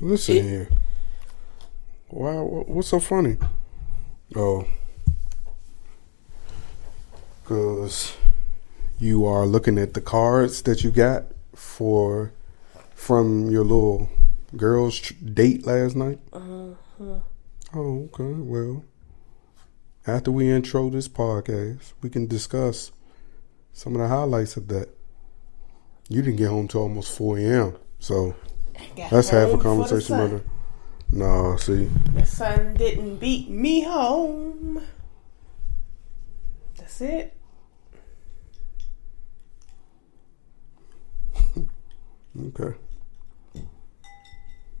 Listen here. Wow, what's so funny? Oh, because you are looking at the cards that you got from your little girl's date last night? Oh, okay. Well, after we intro this podcast, we can discuss some of the highlights of that. You didn't get home till almost 4 a.m., so let's have a conversation about it. No, see. The sun didn't beat me home. That's it. Okay.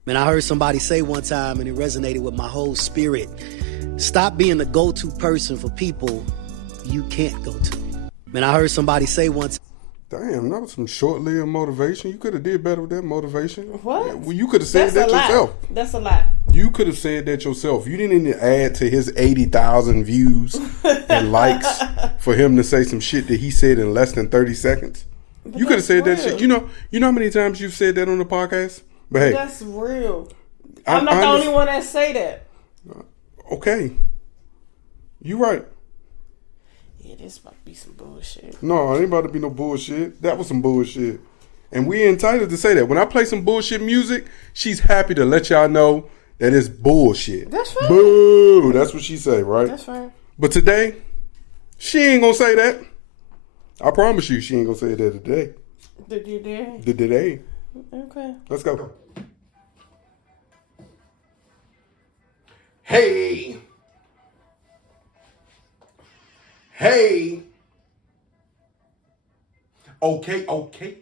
And I heard somebody say one time, and it resonated with my whole spirit, stop being the go-to person for people you can't go to. And I heard somebody say one time, damn, that was some short-lived motivation. You could have did better with that motivation. What? Well, you could have said that yourself. That's a lot. You could have said that yourself. You didn't even add to his 80,000 views and likes for him to say some shit that he said in less than 30 seconds. But you could have said that shit. You know how many times you've said that on the podcast? But hey, that's real. I'm not the only one that say that. Okay. You right. Yeah, this about to be some bullshit. No, it ain't about to be no bullshit. That was some bullshit. And we entitled to say that. When I play some bullshit music, she's happy to let y'all know that it's bullshit. That's right. Boo! That's what she say, right? That's right. But today, she ain't gonna say that. I promise you, she ain't gonna say that today. Did you dare? Today. Okay. Let's go. Hey. Hey. Okay. Okay.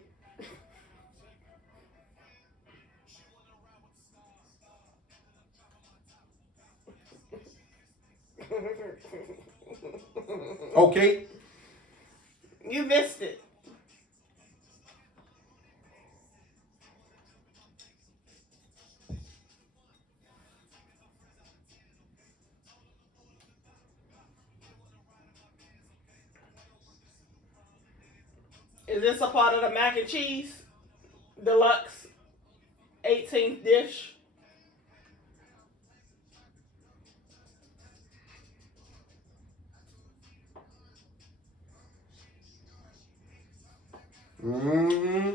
You missed it. Is this a part of the mac and cheese deluxe 18th dish? Mm-hmm.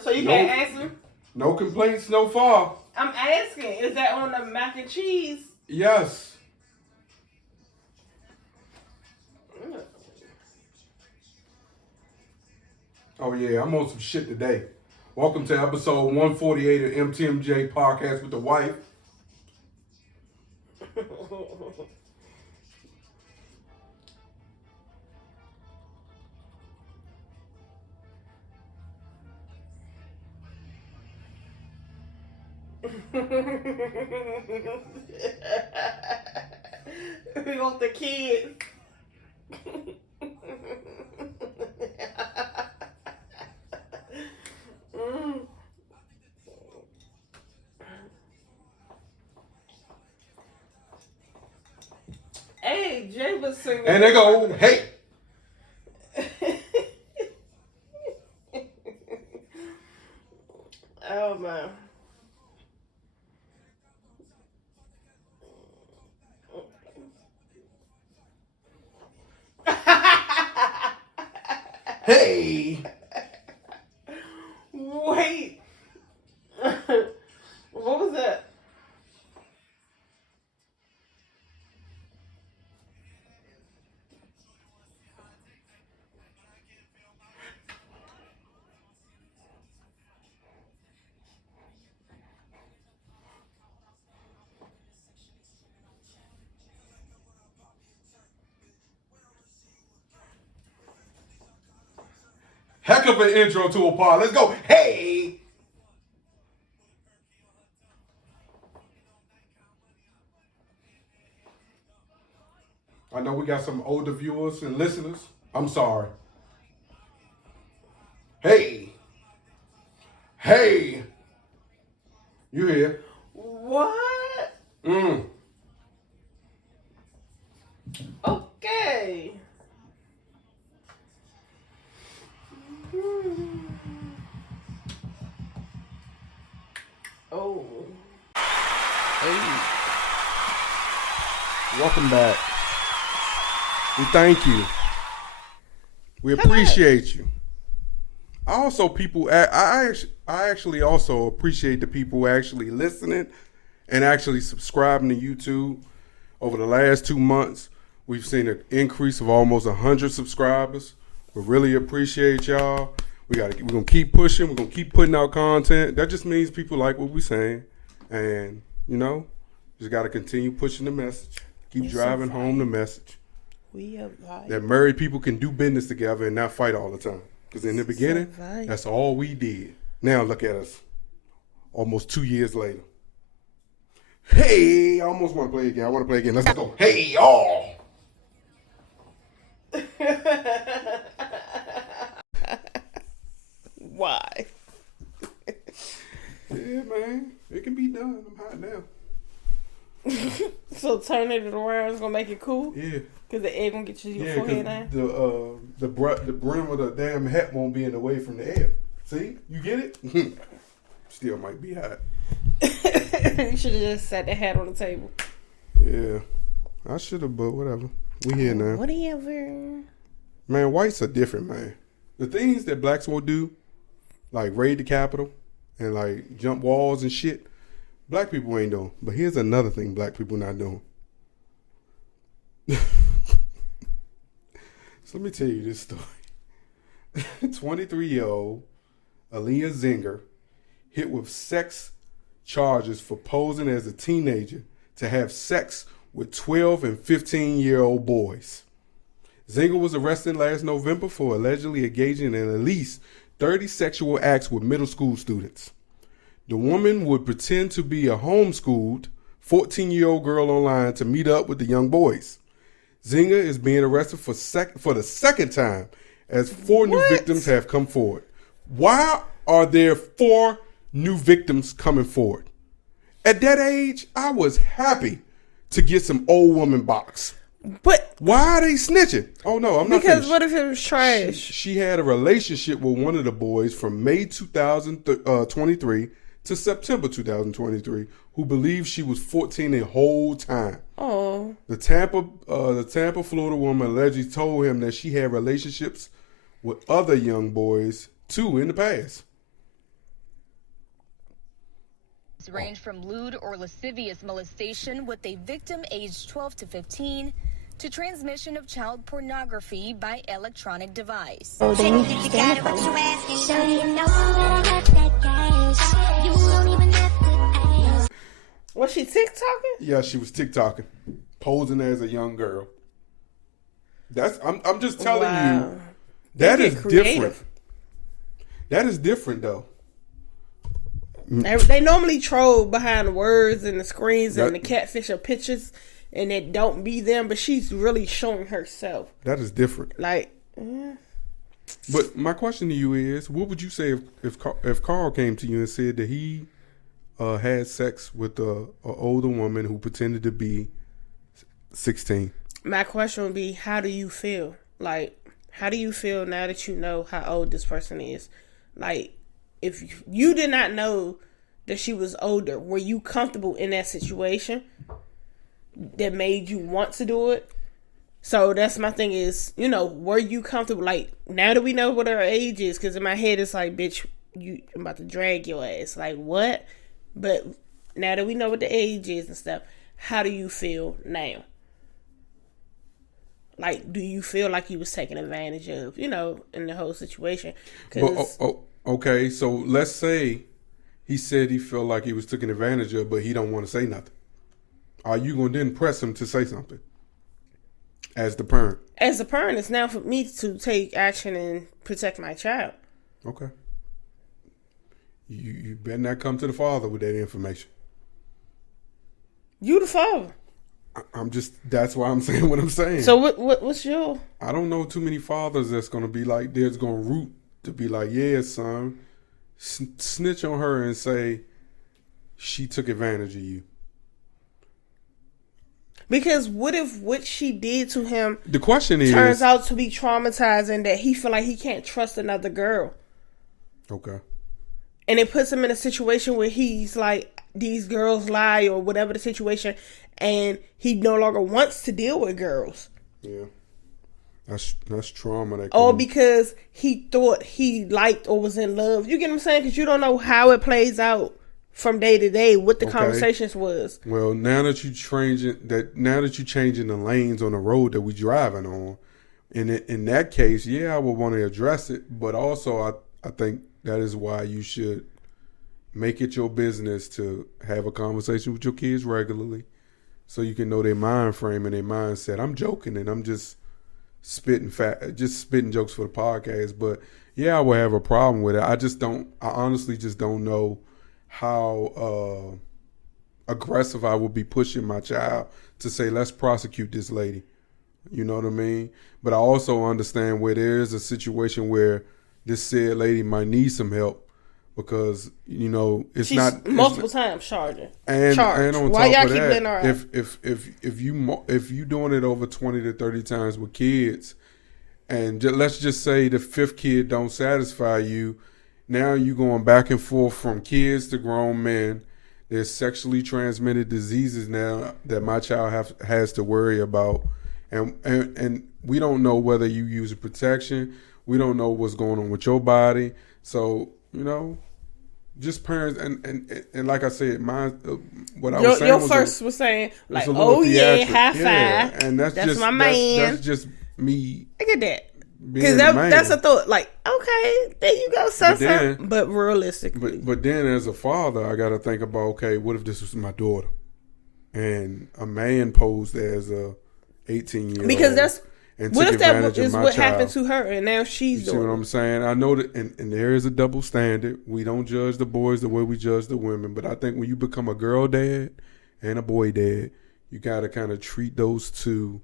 So you can't answer? No complaints so far. I'm asking, is that on the mac and cheese? Yes. Oh yeah, I'm on some shit today. Welcome to episode 148 of MTMJ Podcast with the wife. We want the kids. Hey, Jay was singing. And they go, hey. Oh man. Hey. Wait. What was that? Heck of an intro to a pod. Let's go. Hey. I know we got some older viewers and listeners. I'm sorry. Hey. Hey. You here? What? Okay. Oh. Hey. Welcome back. We thank you. We appreciate you. I actually also appreciate the people actually listening and actually subscribing to YouTube. Over the last 2 months, we've seen an increase of almost 100 subscribers. We really appreciate y'all. We're gonna keep pushing. We're gonna keep putting out content. That just means people like what we're saying, and just gotta continue pushing the message. Keep driving home the message. That married people can do business together and not fight all the time. Because in the beginning, that's all we did. Now look at us, almost 2 years later. Hey, I almost want to play again. I want to play again. Let's go. Hey, y'all. Why? Yeah, man. It can be done. I'm hot now. So turning it around is gonna make it cool? Yeah. Cause the egg gonna get your forehead down? The brim of the damn hat won't be in the way from the air. See? You get it? Still might be hot. You should have just set the hat on the table. Yeah. I should have, but whatever. We here now. Whatever. Man, whites are different, man. The things that blacks will do, like raid the Capitol and like jump walls and shit, black people ain't doing. But here's another thing black people not doing. So let me tell you this story. 23-year-old Aaliyah Zinger hit with sex charges for posing as a teenager to have sex with 12 and 15-year-old boys. Zinger was arrested last November for allegedly engaging in at least 30 sexual acts with middle school students. The woman would pretend to be a homeschooled 14-year-old girl online to meet up with the young boys. Zinger is being arrested for the second time as 4 new victims have come forward. Why are there 4 new victims coming forward? At that age, I was happy to get some old woman box. But why are they snitching? Oh no, I'm not because finished. What if it was trash? She had a relationship with one of the boys from May 2023 to September 2023, who believes she was 14 the whole time. Oh. The Tampa, Florida woman allegedly told him that she had relationships with other young boys too in the past. Range from lewd or lascivious molestation with a victim aged 12 to 15 to transmission of child pornography by electronic device. Oh, they need to stand up. Was she TikToking? Yeah, she was TikToking, posing as a young girl. I'm just telling you, that is different. That is different though. They normally troll behind the words and the screens and the catfish of pictures, and it don't be them, but she's really showing herself. That is different. Like, But my question to you is, what would you say if Carl came to you and said that he had sex with an older woman who pretended to be 16? My question would be, how do you feel? Like, how do you feel now that you know how old this person is? Like, if you did not know that she was older, were you comfortable in that situation that made you want to do it? So that's my thing is, were you comfortable? Like, now that we know what her age is, because in my head it's like, bitch, I'm about to drag your ass. Like, what? But now that we know what the age is and stuff, how do you feel now? Like, do you feel like you was taken advantage of, in the whole situation? Okay, so let's say he said he felt like he was taken advantage of, but he don't want to say nothing. Are you going to then press him to say something as the parent? As the parent, it's now for me to take action and protect my child. Okay. You better not come to the father with that information. You the father. That's why I'm saying what I'm saying. So what's your... I don't know too many fathers that's going to be like, there's going to root to be like, yeah, son, snitch on her and say she took advantage of you. Because what if what she did to him, the question is, turns out to be traumatizing, that he feel like he can't trust another girl? Okay. and it puts him in a situation where he's like, these girls lie or whatever the situation, and he no longer wants to deal with girls. Yeah. That's trauma. All because he thought he liked or was in love. You get what I'm saying? Because you don't know how it plays out from day to day, what the conversations was. Well, now that you're changing the lanes on the road that we driving on, in that case, yeah, I would want to address it. But also, I think that is why you should make it your business to have a conversation with your kids regularly, so you can know their mind frame and their mindset. I'm joking, and I'm just spitting jokes for the podcast. But yeah, I would have a problem with it. I honestly just don't know how aggressive I would be pushing my child to say, let's prosecute this lady. You know what I mean? But I also understand where there is a situation where this said lady might need some help, because she's not multiple times charging. And on why top y'all of keep that, if you doing it over 20 to 30 times with kids, and let's just say the fifth kid don't satisfy you, now you going back and forth from kids to grown men. There's sexually transmitted diseases now that my child has to worry about, and we don't know whether you use a protection. We don't know what's going on with your body. So just parents and like I said, what I was saying. Your first was saying like, oh yeah, high five, and that's my man. That's just me. I get that. Because that's a thought. Like, okay, there you go, son. But realistically, but then as a father, I got to think about, okay, what if this was my daughter, and a man posed as a 18-year-old? Because that's what if that is what happened to her, and now she's doing. See what I'm saying? I know that, and there is a double standard. We don't judge the boys the way we judge the women. But I think when you become a girl dad and a boy dad, you got to kind of treat those two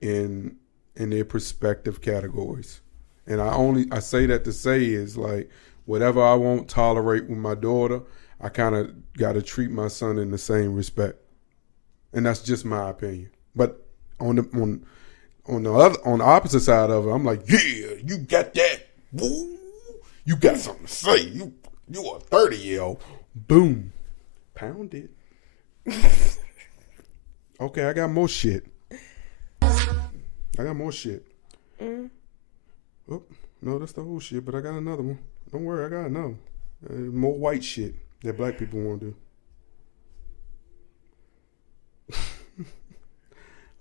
in their respective categories. And I say that to say is like, whatever I won't tolerate with my daughter, I kind of got to treat my son in the same respect. And that's just my opinion. But on the opposite side of it, I'm like, yeah, you got that. Woo. You got something to say. You a 30-year-old. Boom. Pound it. Okay, I got more shit. Oh, no, that's the whole shit, but I got another one. Don't worry, I got another. More white shit that black people won't do.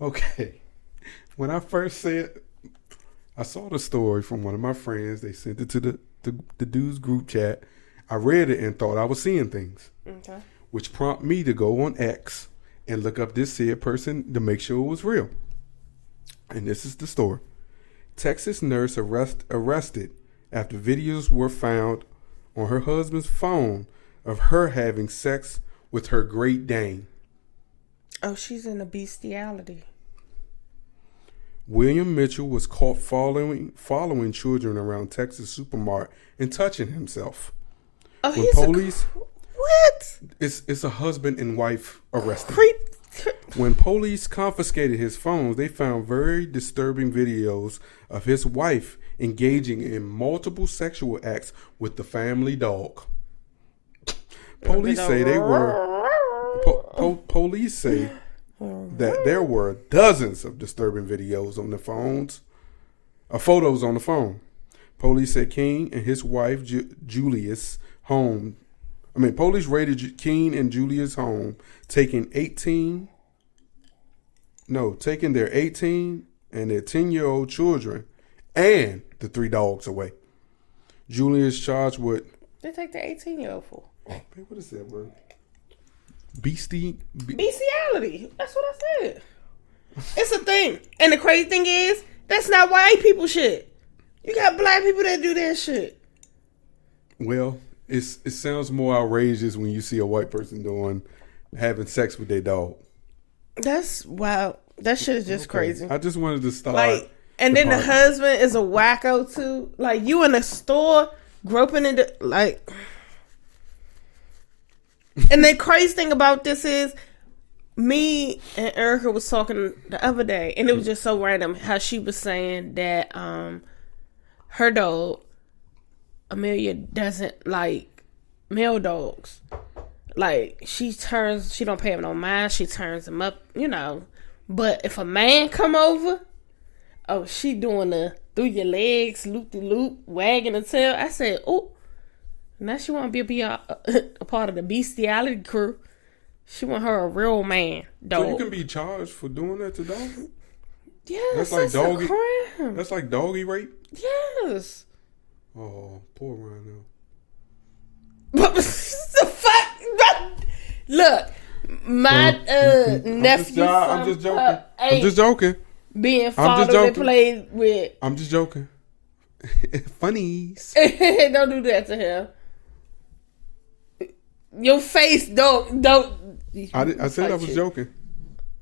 Okay. When I first said, I saw the story from one of my friends. They sent it to the dude's group chat. I read it and thought I was seeing things. Okay. Which prompted me to go on X and look up this said person to make sure it was real. And this is the story. Texas nurse arrested after videos were found on her husband's phone of her having sex with her Great Dane. Oh, she's in a bestiality. William Mitchell was caught following children around Texas supermarket and touching himself. Oh, what? It's a husband and wife arrested. Creep. When police confiscated his phones, they found very disturbing videos of his wife engaging in multiple sexual acts with the family dog. Police say that there were dozens of disturbing videos on the phones, photos on the phone. Police said King and his wife Julia's home. Police raided King and Julia's home, taking their 18 and their 10-year-old children and the 3 dogs away. Julia is charged with... They take the 18-year-old for. What is that word? Bestiality. That's what I said. It's a thing. And the crazy thing is, that's not white people shit. You got black people that do that shit. Well, it sounds more outrageous when you see a white person having sex with their dog. That's wild. That shit is just crazy. I just wanted to start. And then the husband is a wacko too. Like, you in a store groping into And the crazy thing about this is, me and Erica was talking the other day, and it was just so random how she was saying that her dog Amelia doesn't like male dogs. Like, she don't pay him no mind. She turns him up, you know. But if a man come over, oh, she doing the through your legs, loop-de-loop, wagging the tail. I said, oh, now she want to be a part of the bestiality crew. She want her a real man dog. So you can be charged for doing that to dogs? Yes, that's like doggy. A crime. That's like doggy rape? Yes. Oh, poor Rhino. What the fuck? Look, my nephew. I'm just joking. I'm just joking. Being fathered and played with. I'm just joking. Funnies. Don't do that to him. Your face don't. I said I was joking.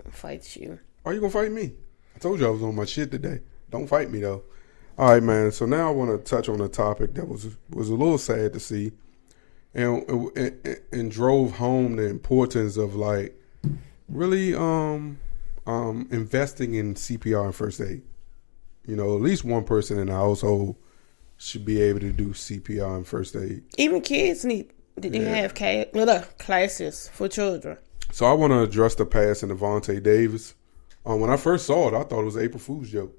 Fight you. Why you gonna fight me? I told you I was on my shit today. Don't fight me though. All right, man. So now I want to touch on a topic that was a little sad to see, and drove home the importance of like really investing in CPR and first aid. You know, at least one person in the household should be able to do CPR and first aid. Even kids need. They have classes for children. So I want to address the passing of Vontae Davis. When I first saw it, I thought it was an April Fool's joke.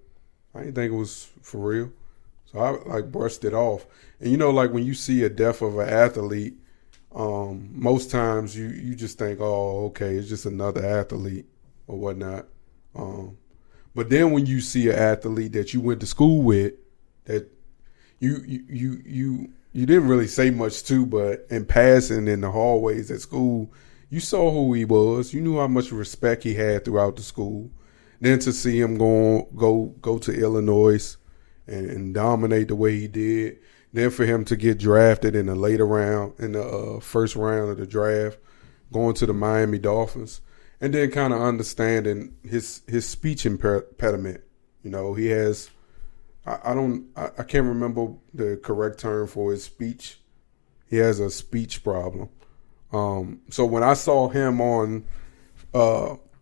I didn't think it was for real. So I brushed it off. And you know, like when you see a death of an athlete, most times you just think, oh, okay, it's just another athlete or whatnot. But then when you see an athlete that you went to school with, that you didn't really say much to, but in passing in the hallways at school, you saw who he was. You knew how much respect he had throughout the school. Then to see him go to Illinois and dominate the way he did. Then for him to get drafted in the later round, in the first round of the draft, going to the Miami Dolphins, and then kind of understanding his speech impediment. You know, he has. I can't remember the correct term for his speech. He has a speech problem. So when I saw him on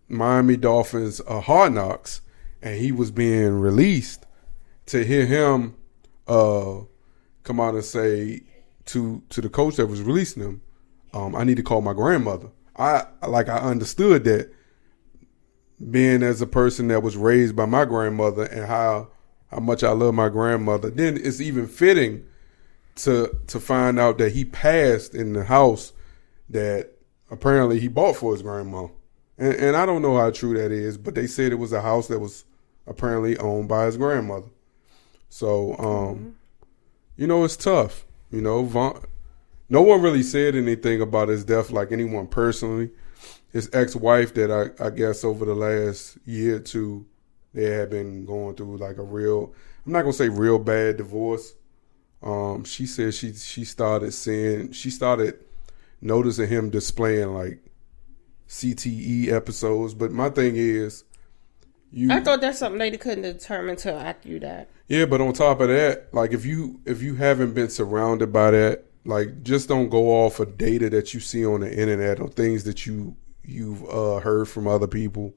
Miami Dolphins Hard Knocks and he was being released, to hear him come out and say to the coach that was releasing him, I need to call my grandmother. I understood that, being as a person that was raised by my grandmother and how much I love my grandmother, then it's even fitting to find out that he passed in the house that apparently he bought for his grandma. And I don't know how true that is, but they said it was a house that was apparently owned by his grandmother. So, you know, it's tough. You know, no one really said anything about his death, like anyone personally. His ex-wife that I guess over the last year or two, they had been going through like a real, I'm not going to say real bad divorce. She said she started noticing him displaying like CTE episodes. But my thing is, I thought that's something they couldn't determine till after you died. Yeah, but on top of that, like if you haven't been surrounded by that, like just don't go off of data that you see on the internet or things that you've heard from other people.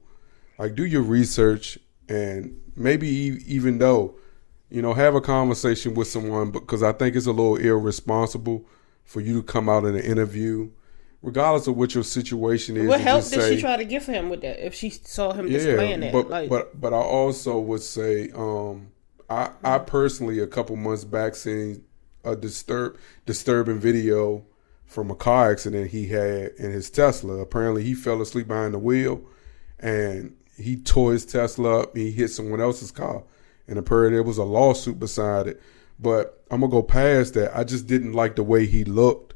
Like do your research. And maybe even though, you know, have a conversation with someone, because I think it's a little irresponsible for you to come out in an interview, regardless of what your situation is. What help did she try to give him with that if she saw him displaying that? But I also would say, I personally, a couple months back, seen a disturbing video from a car accident he had in his Tesla. Apparently, he fell asleep behind the wheel, and he tore his Tesla up. He hit someone else's car. And apparently there was a lawsuit beside it. But I'm going to go past that. I just didn't like the way he looked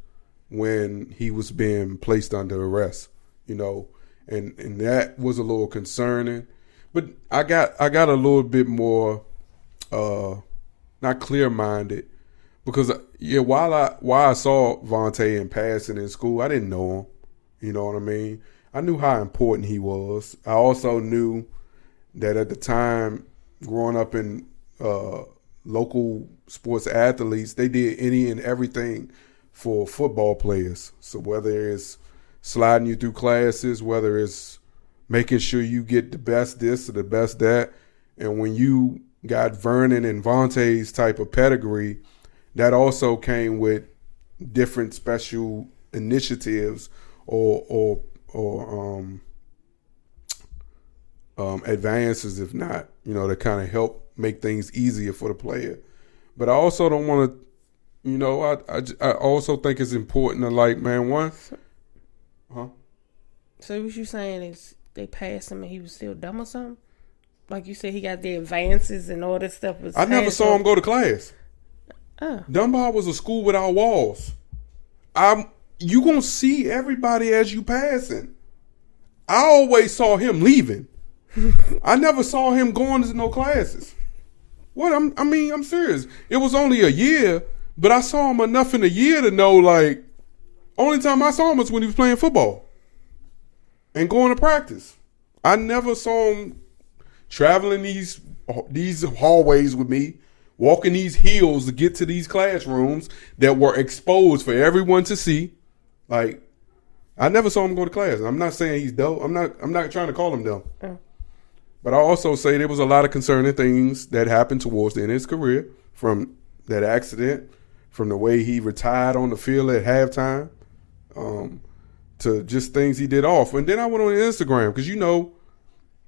when he was being placed under arrest, you know. And that was a little concerning. But I got a little bit more not clear-minded. Because, while I saw Vontae in passing in school, I didn't know him. You know what I mean? I knew how important he was. I also knew that at the time, growing up in local sports athletes, they did any and everything for football players. So whether it's sliding you through classes, whether it's making sure you get the best this or the best that, and when you got Vernon and Vontae's type of pedigree, that also came with different special initiatives or advances, if not, to kind of help make things easier for the player. But I also don't want to, I also think it's important to, like, man, So what you saying is they passed him and he was still dumb or something? Like you said, he got the advances and all this stuff. I never saw him go to class. Dunbar was a school without walls. You gonna see everybody as you passing. I always saw him leaving. I never saw him going to no classes. What? I'm serious. It was only a year, but I saw him enough in a year to know, like, only time I saw him was when he was playing football and going to practice. I never saw him traveling these hallways with me, walking these hills to get to these classrooms that were exposed for everyone to see. Like, I never saw him go to class. I'm not saying he's dumb. I'm not trying to call him dumb. But I also say there was a lot of concerning things that happened towards the end of his career, from that accident, from the way he retired on the field at halftime, to just things he did off. And then I went on Instagram because,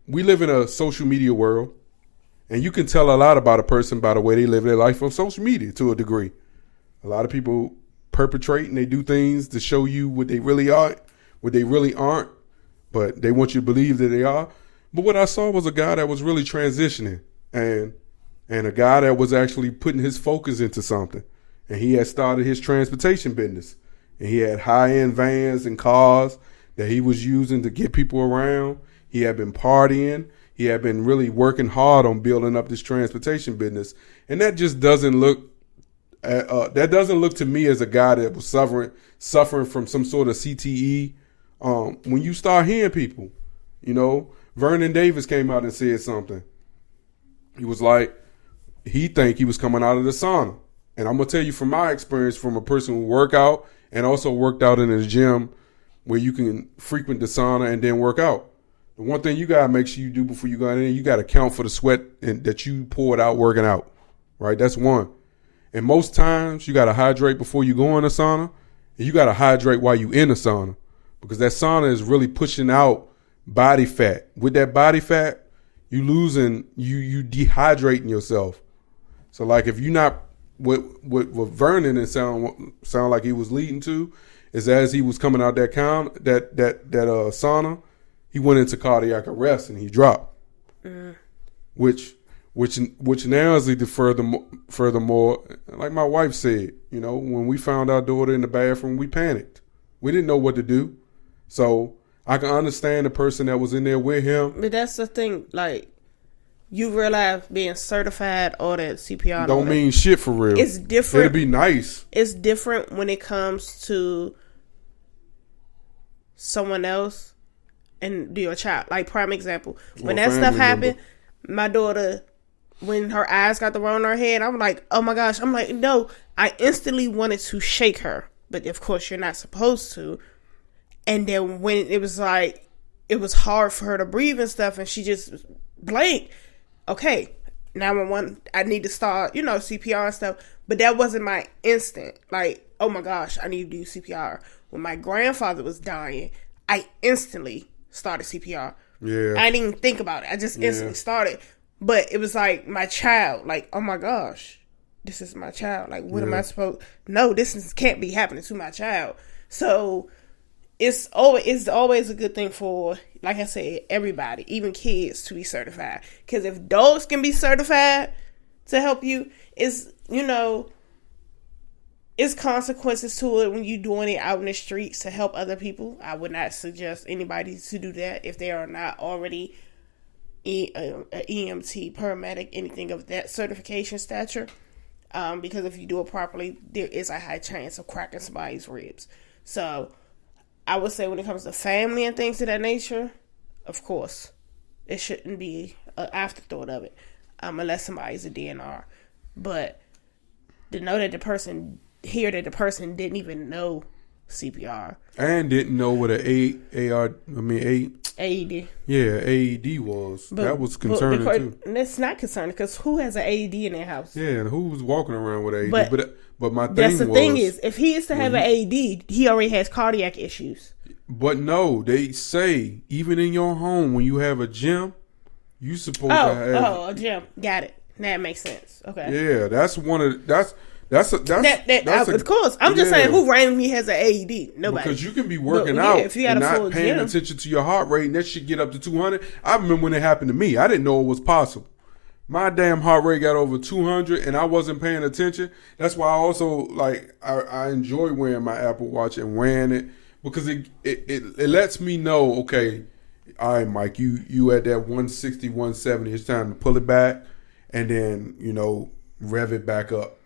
we live in a social media world, and you can tell a lot about a person by the way they live their life on social media to a degree. A lot of people perpetrate and they do things to show you what they really are, what they really aren't, but they want you to believe that they are. But what I saw was a guy that was really transitioning and a guy that was actually putting his focus into something. And he had started his transportation business. And he had high-end vans and cars that he was using to get people around. He had been partying. He had been really working hard on building up this transportation business. And that just doesn't look to me as a guy that was suffering from some sort of CTE. When you start hearing people, Vernon Davis came out and said something. He was like, he think he was coming out of the sauna. And I'm going to tell you from my experience, from a person who worked out and also worked out in a gym where you can frequent the sauna and then work out. The one thing you got to make sure you do before you go in, you got to count for the sweat that you poured out working out, right? That's one. And most times you got to hydrate before you go in the sauna, and you got to hydrate while you in the sauna, because that sauna is really pushing out body fat. With that body fat, you dehydrating yourself. So like if you're not, what Vernon and sound like he was leading to is as he was coming out that sauna, he went into cardiac arrest and he dropped. Which now is the furthermore, like my wife said, when we found our daughter in the bathroom, we panicked. We didn't know what to do. So I can understand the person that was in there with him. But that's the thing, like, you realize being certified or that CPR don't mean shit for real. It's different. It'll be nice. It's different when it comes to someone else and your child. Like, prime example, when that stuff happened, my daughter, when her eyes got the wrong on her head, I'm like, oh my gosh. I'm like, no. I instantly wanted to shake her, but of course you're not supposed to. And then when it was like, it was hard for her to breathe and stuff, and she just blanked. Okay, 911, I need to start, CPR and stuff. But that wasn't my instant. Like, oh my gosh, I need to do CPR. When my grandfather was dying, I instantly started CPR. Yeah. I didn't even think about it. I just instantly started. But it was like my child. Like, oh my gosh, this is my child. Like, what am I supposed? No, can't be happening to my child. So it's always a good thing for, like I said, everybody, even kids, to be certified. Because if adults can be certified to help you, it's consequences to it when you're doing it out in the streets to help other people. I would not suggest anybody to do that if they are not already an EMT, paramedic, anything of that certification stature. Because if you do it properly, there is a high chance of cracking somebody's ribs. So I would say when it comes to family and things of that nature, of course, it shouldn't be an afterthought of it, unless somebody's a DNR. But to know that the person didn't even know CPR and didn't know what an AED. Yeah, AED was. That was concerning too. That's not concerning because who has an AED in their house? Yeah, and who's walking around with AED? But my thing that's the thing is, if he is to have an AED, he already has cardiac issues. But no, they say even in your home when you have a gym, you supposed to have a gym. Got it. That makes sense. Okay. Yeah, that's one of that's of course. I'm just saying who randomly has an AED? Nobody. Because you can be working out if you got and a full not paying gym. attention to your heart rate, and that shit get up to 200. I remember when it happened to me. I didn't know it was possible. My damn heart rate got over 200, and I wasn't paying attention. That's why I also I enjoy wearing my Apple Watch and wearing it because it lets me know, okay, all right, Mike, you at that 160, 170. It's time to pull it back and then rev it back up.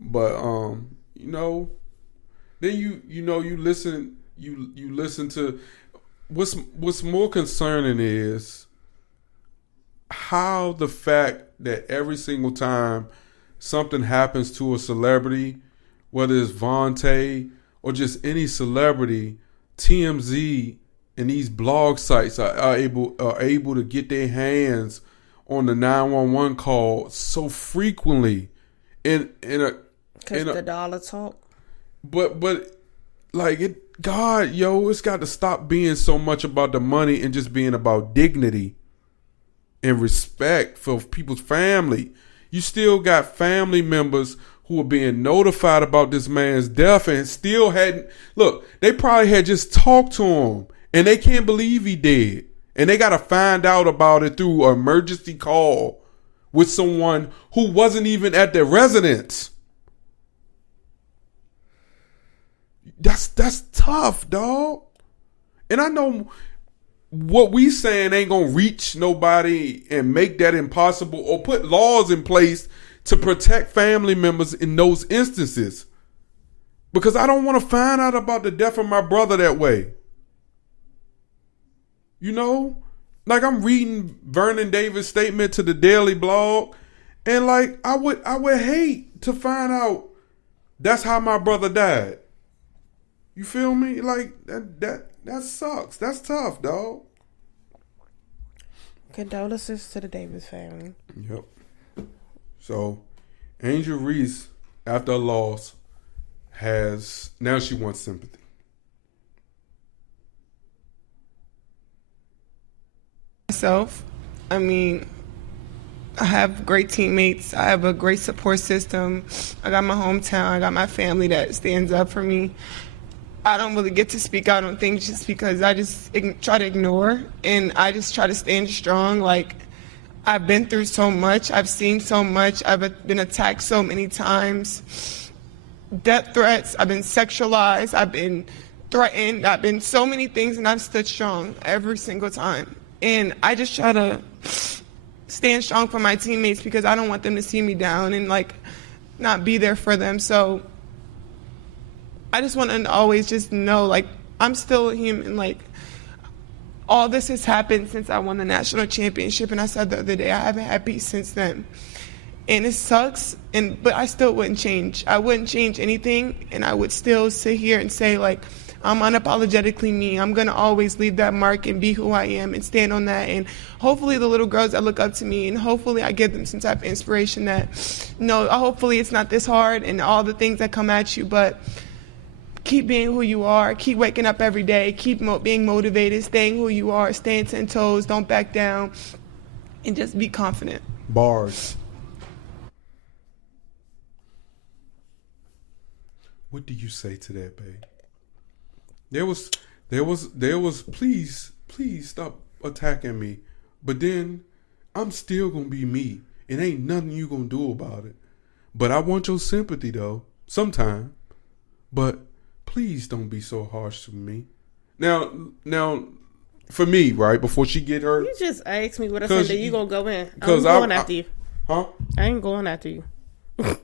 But then you listen to what's more concerning is how the fact that every single time something happens to a celebrity, whether it's Vontae or just any celebrity, TMZ and these blog sites are able to get their hands on the 911 call so frequently in a because the dollar talk. But it's got to stop being so much about the money and just being about dignity and respect for people's family. You still got family members who are being notified about this man's death and still hadn't. Look, they probably had just talked to him and they can't believe he dead. And they got to find out about it through an emergency call with someone who wasn't even at their residence. That's tough, dog. And I know what we saying ain't gonna reach nobody and make that impossible or put laws in place to protect family members in those instances. Because I don't want to find out about the death of my brother that way. I'm reading Vernon Davis' statement to the Daily Blog, and I would hate to find out that's how my brother died. You feel me? That sucks. That's tough, dog. Condolences to the Davis family. Yep. So, Angel Reese, after a loss, now she wants sympathy. Myself, I have great teammates. I have a great support system. I got my hometown. I got my family that stands up for me. I don't really get to speak out on things just because I just try to ignore, and I just try to stand strong. I've been through so much. I've seen so much. I've been attacked so many times. Death threats. I've been sexualized. I've been threatened. I've been so many things, and I've stood strong every single time. And I just try to stand strong for my teammates because I don't want them to see me down and not be there for them. So I just want to always just know, I'm still a human. All this has happened since I won the national championship, and I said the other day, I haven't had peace since then. And it sucks, but I still wouldn't change. I wouldn't change anything, and I would still sit here and say, I'm unapologetically me. I'm going to always leave that mark and be who I am and stand on that. And hopefully the little girls that look up to me, and hopefully I give them some type of inspiration that, hopefully it's not this hard and all the things that come at you, but keep being who you are. Keep waking up every day. Keep being motivated, staying who you are, staying 10 toes, don't back down, and just be confident. Bars. What do you say to that, babe? There was please stop attacking me. But then I'm still gonna be me. It ain't nothing you gonna do about it. But I want your sympathy though, sometime. But please don't be so harsh to me. Now for me, right, before she get hurt. You just asked me what I said that you gonna go in. I'm going after you. Huh? I ain't going after you. Go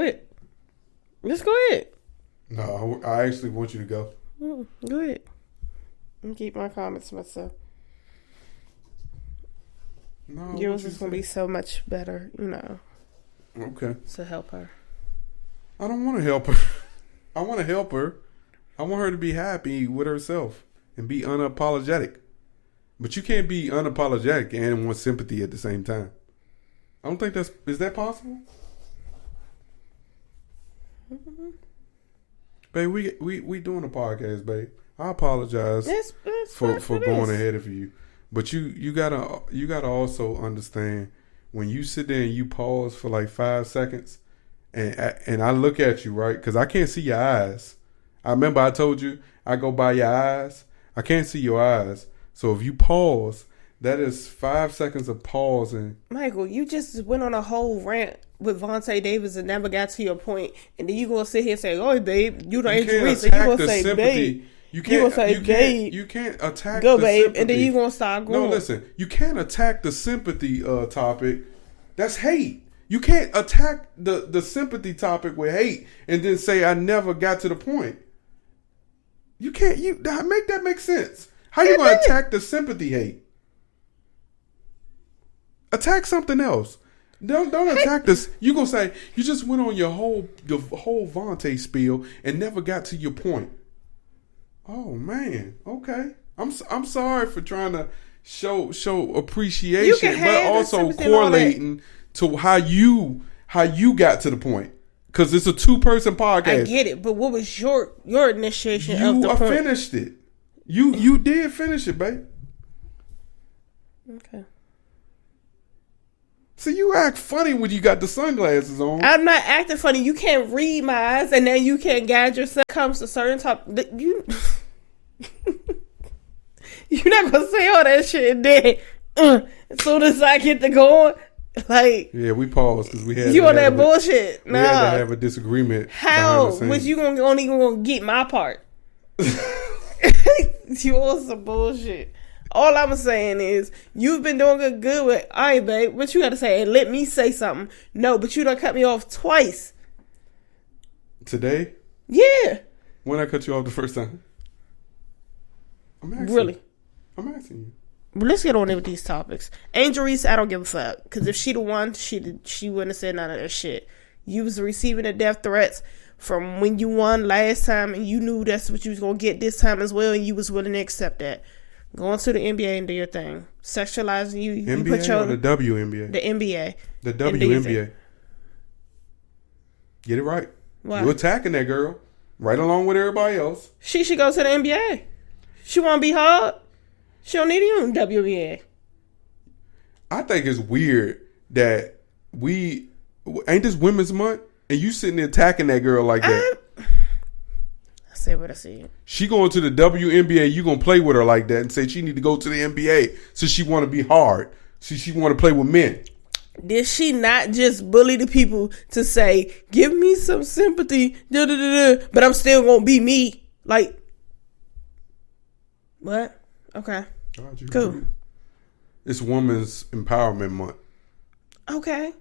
ahead. Just go ahead. No, I actually want you to go. Go ahead. And keep my comments to myself. No, yours is going to be so much better, Okay. To help her. I don't want to help her. I want to help her. I want her to be happy with herself and be unapologetic. But you can't be unapologetic and want sympathy at the same time. I don't think is that possible? Mm-hmm. Babe, we doing a podcast, babe. I apologize for going ahead of you. But you gotta also understand when you sit there and you pause for like 5 seconds and I look at you, right? Because I can't see your eyes. I remember I told you I go by your eyes. I can't see your eyes. So if you pause, that is 5 seconds of pausing. Michael, you just went on a whole rant with Vontae Davis and never got to your point. And then you going to sit here and say, oh, babe, you the Angel Reese. And you going to say, sympathy. Babe. You can't attack go, the babe, sympathy. and then you going to start going. No, listen. You can't attack the sympathy topic. That's hate. You can't attack the sympathy topic with hate and then say, I never got to the point. You can't. Make that make sense. How you going to attack the sympathy hate? Attack something else. Don't attack this. You gonna say you just went on your whole Vontae spiel and never got to your point. Oh man, okay. I'm sorry for trying to show appreciation, but also correlating to how you got to the point. Because it's a 2-person podcast. I get it, but what was your initiation of the point? You finished it. You did finish it, babe. Okay. So you act funny when you got the sunglasses on. I'm not acting funny. You can't read my eyes, and then you can't guide yourself. Comes to certain topics, you're not gonna say all that shit. And then as soon as I get to going, like we paused because we had you on that bullshit. We had to have a disagreement. How? But you only gonna get my part. You on some bullshit. All I'm saying is, you've been doing good with, all right, babe, what you got to say? And let me say something. No, but you done cut me off twice. Today? Yeah. When I cut you off the first time? I'm asking. Really? I'm asking you. Well, let's get on with these topics. Angel Reese, I don't give a fuck. Because if she the one, she wouldn't have said none of that shit. You was receiving the death threats from when you won last time, and you knew that's what you was going to get this time as well, and you was willing to accept that. Going to the NBA and do your thing. Sexualizing you. NBA you put your, or the WNBA? The NBA. The WNBA. Get it right. Why? You're attacking that girl right along with everybody else. She should go to the NBA. She want to be hard. She don't need you in WNBA. I think it's weird that ain't this Women's Month and you sitting there attacking that girl like that. I said what I said. She going to the WNBA, you gonna play with her like that and say she need to go to the NBA so she want to be hard. She want to play with men. Did she not just bully the people to say, give me some sympathy, but I'm still gonna be me? Like, what? Okay. Cool. It's Women's Empowerment Month. Okay.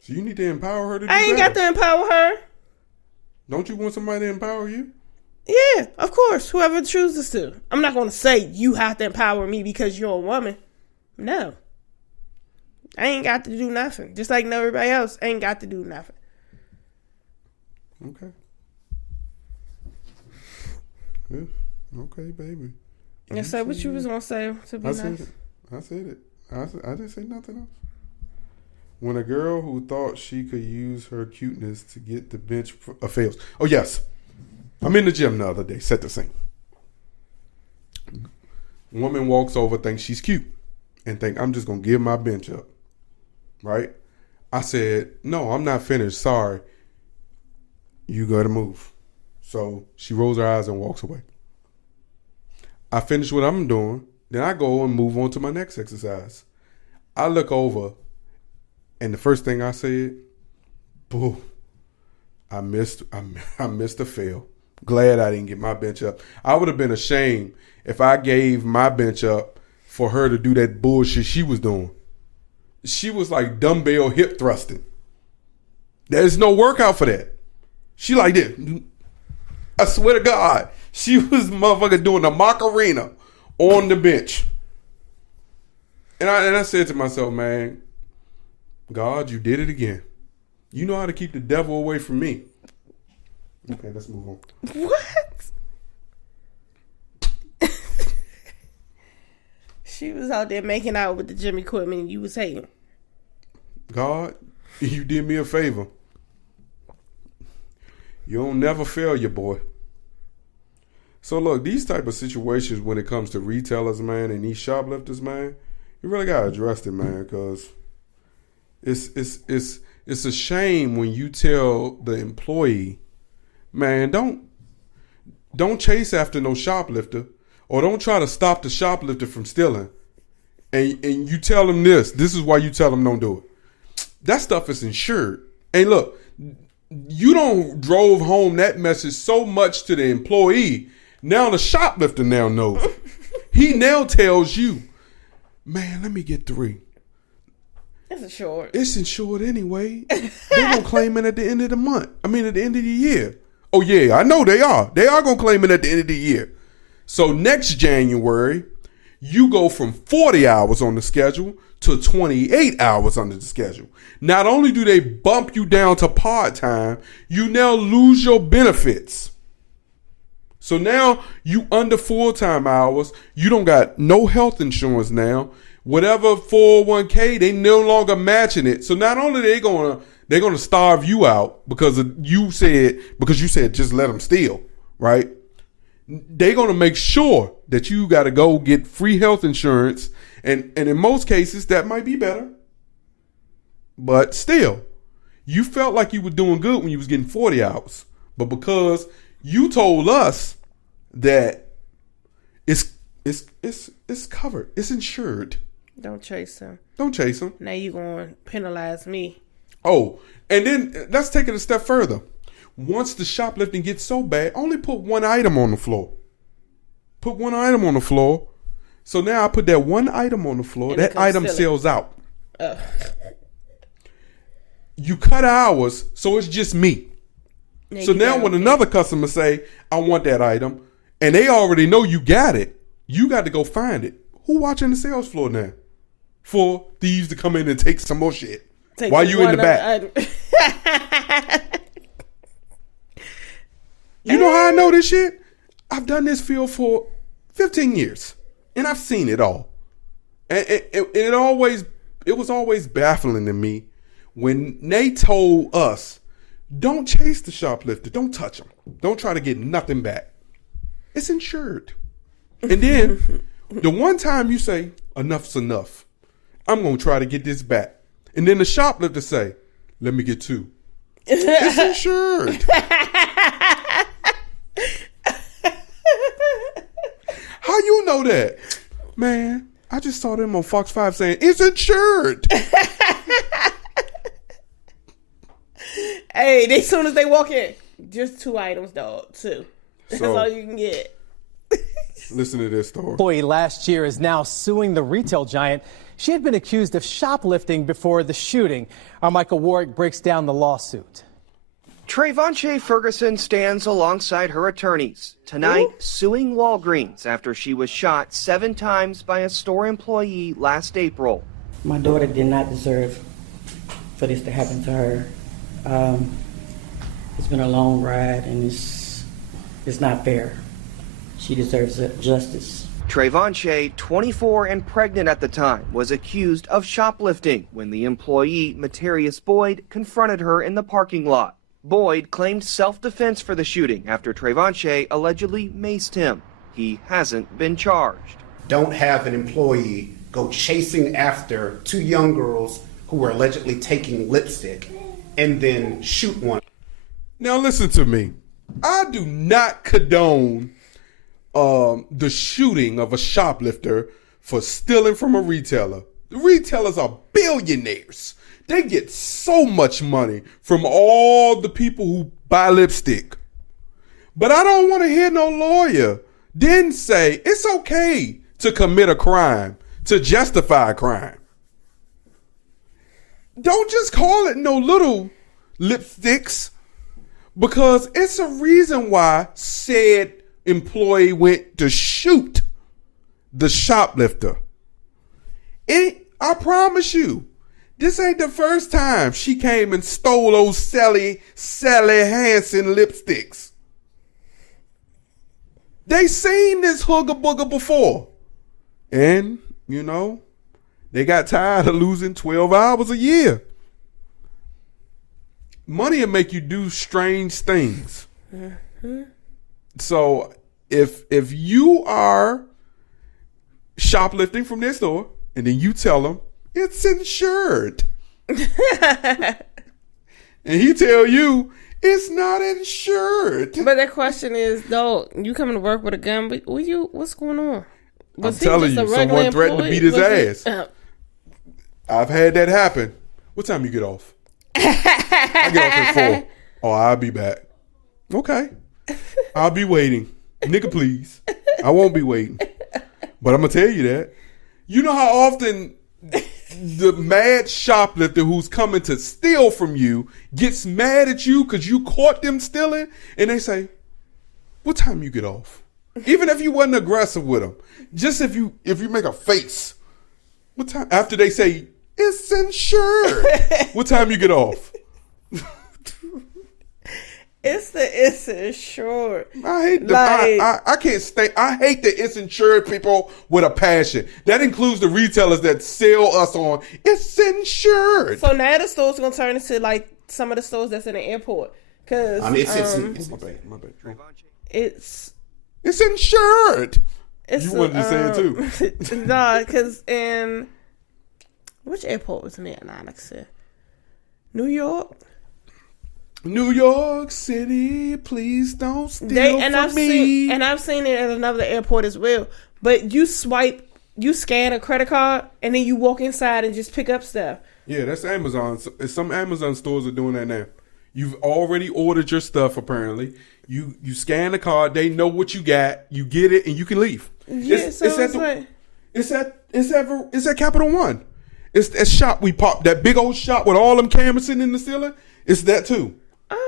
So you need to empower her to do I ain't got to empower her. Don't you want somebody to empower you? Yeah, of course. Whoever chooses to. I'm not going to say you have to empower me because you're a woman. No. I ain't got to do nothing. Just like everybody else ain't got to do nothing. Okay. Yeah. Okay, baby. Yeah, so what you was going to say to be nice? I said it. I didn't say nothing else. When a girl who thought she could use her cuteness to get the bench fails. Oh, yes. I'm in the gym the other day. Set the scene. Woman walks over, thinks she's cute, and think, I'm just going to give my bench up. Right? I said, no, I'm not finished. Sorry. You got to move. So she rolls her eyes and walks away. I finish what I'm doing. Then I go and move on to my next exercise. I look over, and the first thing I said, boo, I missed a fail. Glad I didn't get my bench up. I would have been ashamed if I gave my bench up for her to do that bullshit she was doing. She was like dumbbell hip thrusting. There's no workout for that. She like this. I swear to God, she was motherfucker doing the Macarena on the bench. And I said to myself, man, God, you did it again. You know how to keep the devil away from me. Okay, let's move on. What? She was out there making out with the gym equipment and you was hating. God, you did me a favor. You don't never fail your boy. So look, these type of situations when it comes to retailers, man, and these shoplifters, man, you really gotta address it, man, because it's a shame when you tell the employee, man, don't chase after no shoplifter, or don't try to stop the shoplifter from stealing, and you tell them this is why you tell them don't do it. That stuff is insured. And look, you don't drove home that message so much to the employee. Now the shoplifter now knows. He now tells you, man, let me get 3. It's insured. It's insured anyway. They're going to claim it at the end of the month. I mean, at the end of the year. Oh, yeah, I know they are. They are going to claim it at the end of the year. So next January, you go from 40 hours on the schedule to 28 hours on the schedule. Not only do they bump you down to part-time, you now lose your benefits. So now you under full-time hours. You don't got no health insurance now. Whatever 401k, they no longer matching it. So not only they're gonna starve you out because you said just let them steal, right? They're gonna make sure that you got to go get free health insurance, and in most cases that might be better. But still, you felt like you were doing good when you was getting 40 hours. But because you told us that it's covered, it's insured. Don't chase them. Don't chase them. Now you going to penalize me. Oh, and then let's take it a step further. Once the shoplifting gets so bad, only put one item on the floor. Put one item on the floor. So now I put that one item on the floor. And that item sells out. You cut hours, so it's just me. So now when another customer say, I want that item, and they already know you got it, you got to go find it. Who watching the sales floor now? For thieves to come in and take some more shit. While you in the back. You know how I know this shit? I've done this field for 15 years. And I've seen it all. And it was always baffling to me when they told us, don't chase the shoplifter. Don't touch him. Don't try to get nothing back. It's insured. And then the one time you say, enough's enough. I'm going to try to get this back. And then the shoplifter say, let me get 2. It's insured. How you know that? Man, I just saw them on Fox 5 saying, it's insured. Hey, as soon as they walk in, just 2 items, dog. 2. That's all you can get. Listen to this story. Employee last year is now suing the retail giant. She had been accused of shoplifting before the shooting. Our Michael Warwick breaks down the lawsuit. Vontae Ferguson stands alongside her attorneys tonight, suing Walgreens after she was shot 7 times by a store employee last April. My daughter did not deserve for this to happen to her. It's been a long ride, and it's not fair. She deserves justice. Vontae, 24 and pregnant at the time, was accused of shoplifting when the employee, Materius Boyd, confronted her in the parking lot. Boyd claimed self-defense for the shooting after Vontae allegedly maced him. He hasn't been charged. Don't have an employee go chasing after 2 young girls who were allegedly taking lipstick and then shoot one. Now listen to me. I do not condone the shooting of a shoplifter for stealing from a retailer. The retailers are billionaires. They get so much money from all the people who buy lipstick. But I don't want to hear no lawyer then say it's okay to commit a crime, to justify a crime. Don't just call it no little lipsticks, because it's a reason why said employee went to shoot the shoplifter. I promise you, this ain't the first time she came and stole those Sally Hansen lipsticks. They seen this hooga booger before. And You know, they got tired of losing 12 hours a year. Money will make you do strange things. Mm-hmm. So if you are shoplifting from their store and then you tell them it's insured, and he tell you it's not insured. But the question is, though, you coming to work with a gun, but what's going on? I'm telling you, someone threatened to beat his ass. I've had that happen. What time you get off? I get off at 4. Oh, I'll be back. Okay. I'll be waiting. Nigga, please. I won't be waiting. But I'm going to tell you that. You know how often the mad shoplifter who's coming to steal from you gets mad at you because you caught them stealing? And they say, what time you get off? Even if you wasn't aggressive with them. Just if you make a face. What time? After they say, it's insured. What time you get off? It's insured. I hate the I can't stay. I hate the it's insured people with a passion. That includes the retailers that sell us on it's insured. So now the store's gonna turn into like some of the stores that's in the airport. Cause it's my bad. It's insured. You wanted to say it too. Nah, cause in which airport was in there? Nah, like I said, New York City, please don't steal from me. I've seen it at another airport as well. But you scan a credit card, and then you walk inside and just pick up stuff. Yeah, that's Amazon. Some Amazon stores are doing that now. You've already ordered your stuff, apparently. You scan the card, they know what you got, you get it, and you can leave. Yeah, it's at Capital One. It's that shop we popped, that big old shop with all them cameras sitting in the ceiling. It's that too.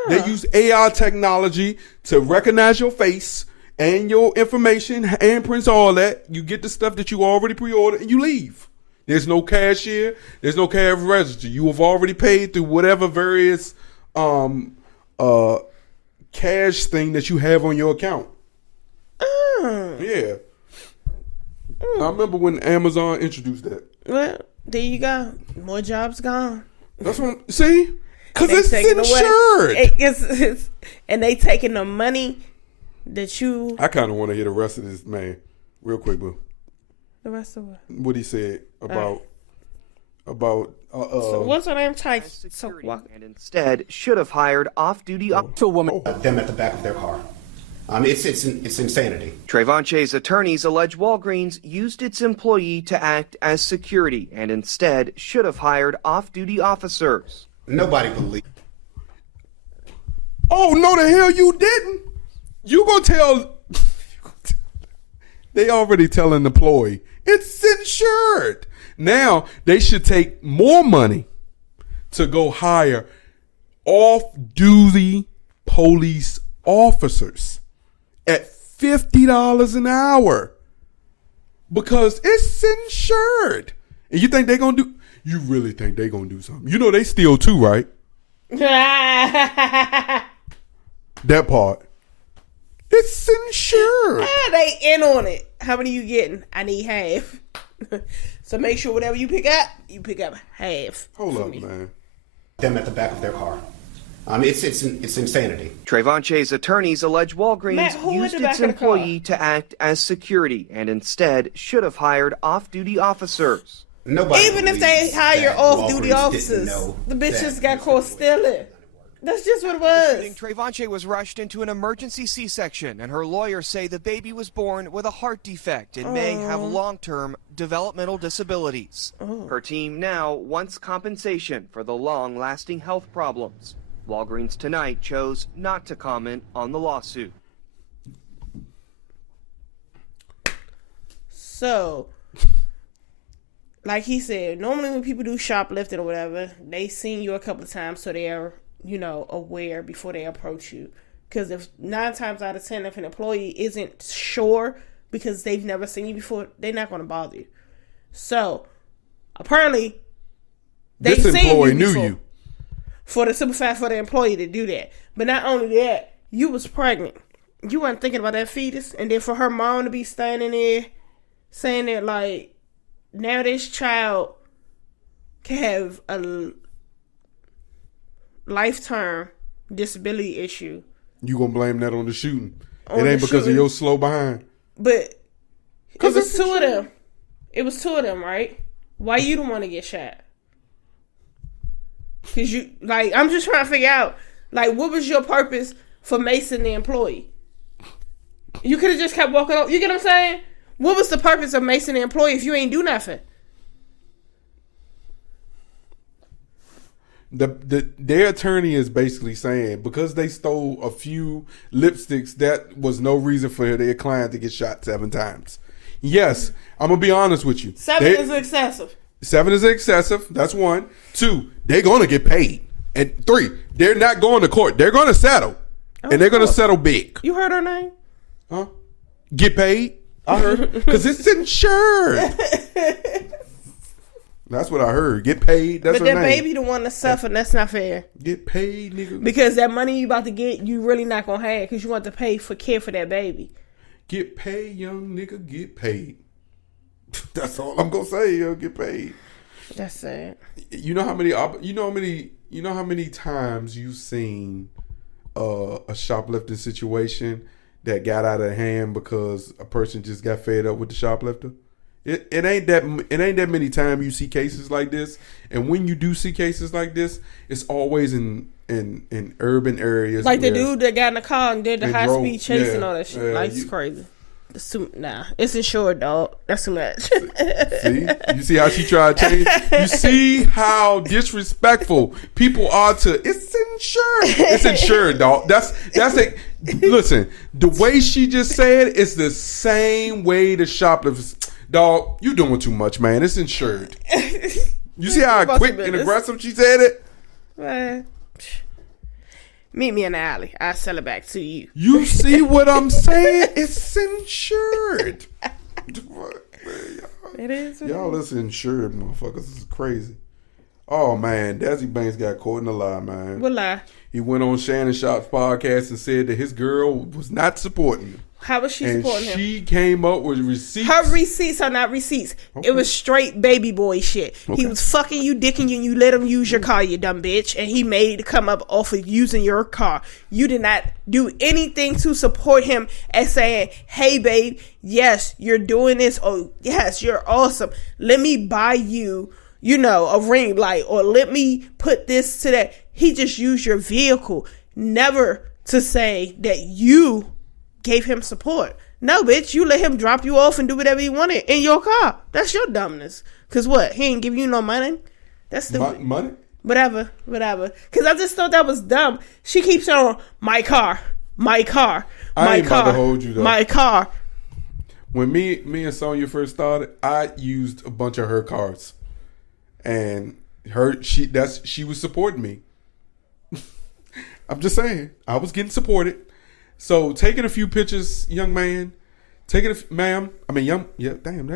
They use AI technology to recognize your face and your information, handprints, all that. You get the stuff that you already pre-ordered and you leave. There's no cashier. There's no cash register. You have already paid through whatever various cash thing that you have on your account. Yeah. I remember when Amazon introduced that. Well, there you go. More jobs gone. That's what see? Because it's insured. And they taking the money that you... I kind of want to hear the rest of this, man. Real quick, boo. The rest of what he said about... so what's her name? And instead should have hired off-duty to a woman. Them at the back of their car. It's insanity. Trayvonche's attorneys allege Walgreens used its employee to act as security and instead should have hired off-duty officers. Nobody believed. Oh, no, the hell you didn't. You gonna tell. They already telling the employee it's insured. Now they should take more money to go hire off-duty police officers at $50 an hour because it's insured. And you think they're gonna do? You really think they're gonna do something? You know they steal too, right? That part. It's insured. They in on it. How many you getting? I need half. So make sure whatever you pick up half. Hold up, man. Them at the back of their car. It's insanity. Trayvonche's attorneys allege Walgreens used its employee to act as security and instead should have hired off-duty officers. Nobody even if they hire off-duty officers, the bitches got caught stealing. That's just what it was. Trayvonche was rushed into an emergency C-section, and her lawyers say the baby was born with a heart defect and may have long-term developmental disabilities. Her team now wants compensation for the long-lasting health problems. Walgreens tonight chose not to comment on the lawsuit. So, like he said, normally when people do shoplifting or whatever, they seen you a couple of times so they're, aware before they approach you. Because if 9 times out of 10, if an employee isn't sure because they've never seen you before, they're not going to bother you. So, apparently, they this employee knew you. For the simple fact for the employee to do that. But not only that, you was pregnant. You weren't thinking about that fetus. And then for her mom to be standing there saying that, like, now this child can have a lifetime disability issue. You gonna blame that on the shooting? It ain't because of your slow behind. But it was two of them. It was two of them, right? Why you don't want to get shot? Cause you like, I'm just trying to figure out, like, what was your purpose for Mason the employee? You could have just kept walking up. You get what I'm saying? What was the purpose of Mason the employee if you ain't do nothing? Their attorney is basically saying because they stole a few lipsticks, that was no reason for their client to get shot 7 times. Yes, I'm gonna be honest with you. 7 is excessive. 7 is excessive. That's 1. 2, they're gonna get paid. And 3, they're not going to court. They're gonna settle, and they're gonna settle big. You heard her name? Huh? Get paid? I heard because it's insured. That's what I heard. Get paid. That's but her that name. baby the one that's suffering. That's not fair. Get paid, nigga. Because that money you about to get, you really not gonna have because you want to pay for care for that baby. Get paid, young nigga. Get paid. That's all I'm gonna say. Yo, get paid. That's sad. You know how many times you've seen a shoplifting situation that got out of hand because a person just got fed up with the shoplifter? It ain't that many times you see cases like this, and when you do see cases like this, it's always in urban areas. Like the dude that got in the car and did the high speed chase and all that shit. Like, it's crazy. It's insured, dog. That's too much. See, you see how she tried to change. You see how disrespectful people are to. It's insured. It's insured, dog. That's it. Listen, the way she just said it's the same way the shoplifters. Dog, you doing too much, man. It's insured. You see how quick and aggressive she said it? Man. Meet me in the alley. I'll sell it back to you. You see what I'm saying? It's insured. It is. Y'all, it's insured, motherfuckers. This is crazy. Oh, man. Desi Banks got caught in a lie, man. What lie? He went on Shannon Sharp's podcast and said that his girl was not supporting him. How was she supporting him? She came up with receipts. Her receipts are not receipts. Okay. It was straight baby boy shit. Okay. He was fucking you, dicking you, and you let him use your car, you dumb bitch. And he made it come up off of using your car. You did not do anything to support him as saying, hey, babe, yes, you're doing this. Oh, yes, you're awesome. Let me buy you, a ring light, or let me put this to that. He just used your vehicle. Never to say that you gave him support. No, bitch, you let him drop you off and do whatever he wanted in your car. That's your dumbness. Cause what? He ain't give you no money. That's the money. Whatever. Cause I just thought that was dumb. She keeps saying, my car. I ain't about to hold you though. My car. When me and Sonya first started, I used a bunch of her cars, and she was supporting me. I'm just saying, I was getting supported. So taking a few pictures, young man. Did I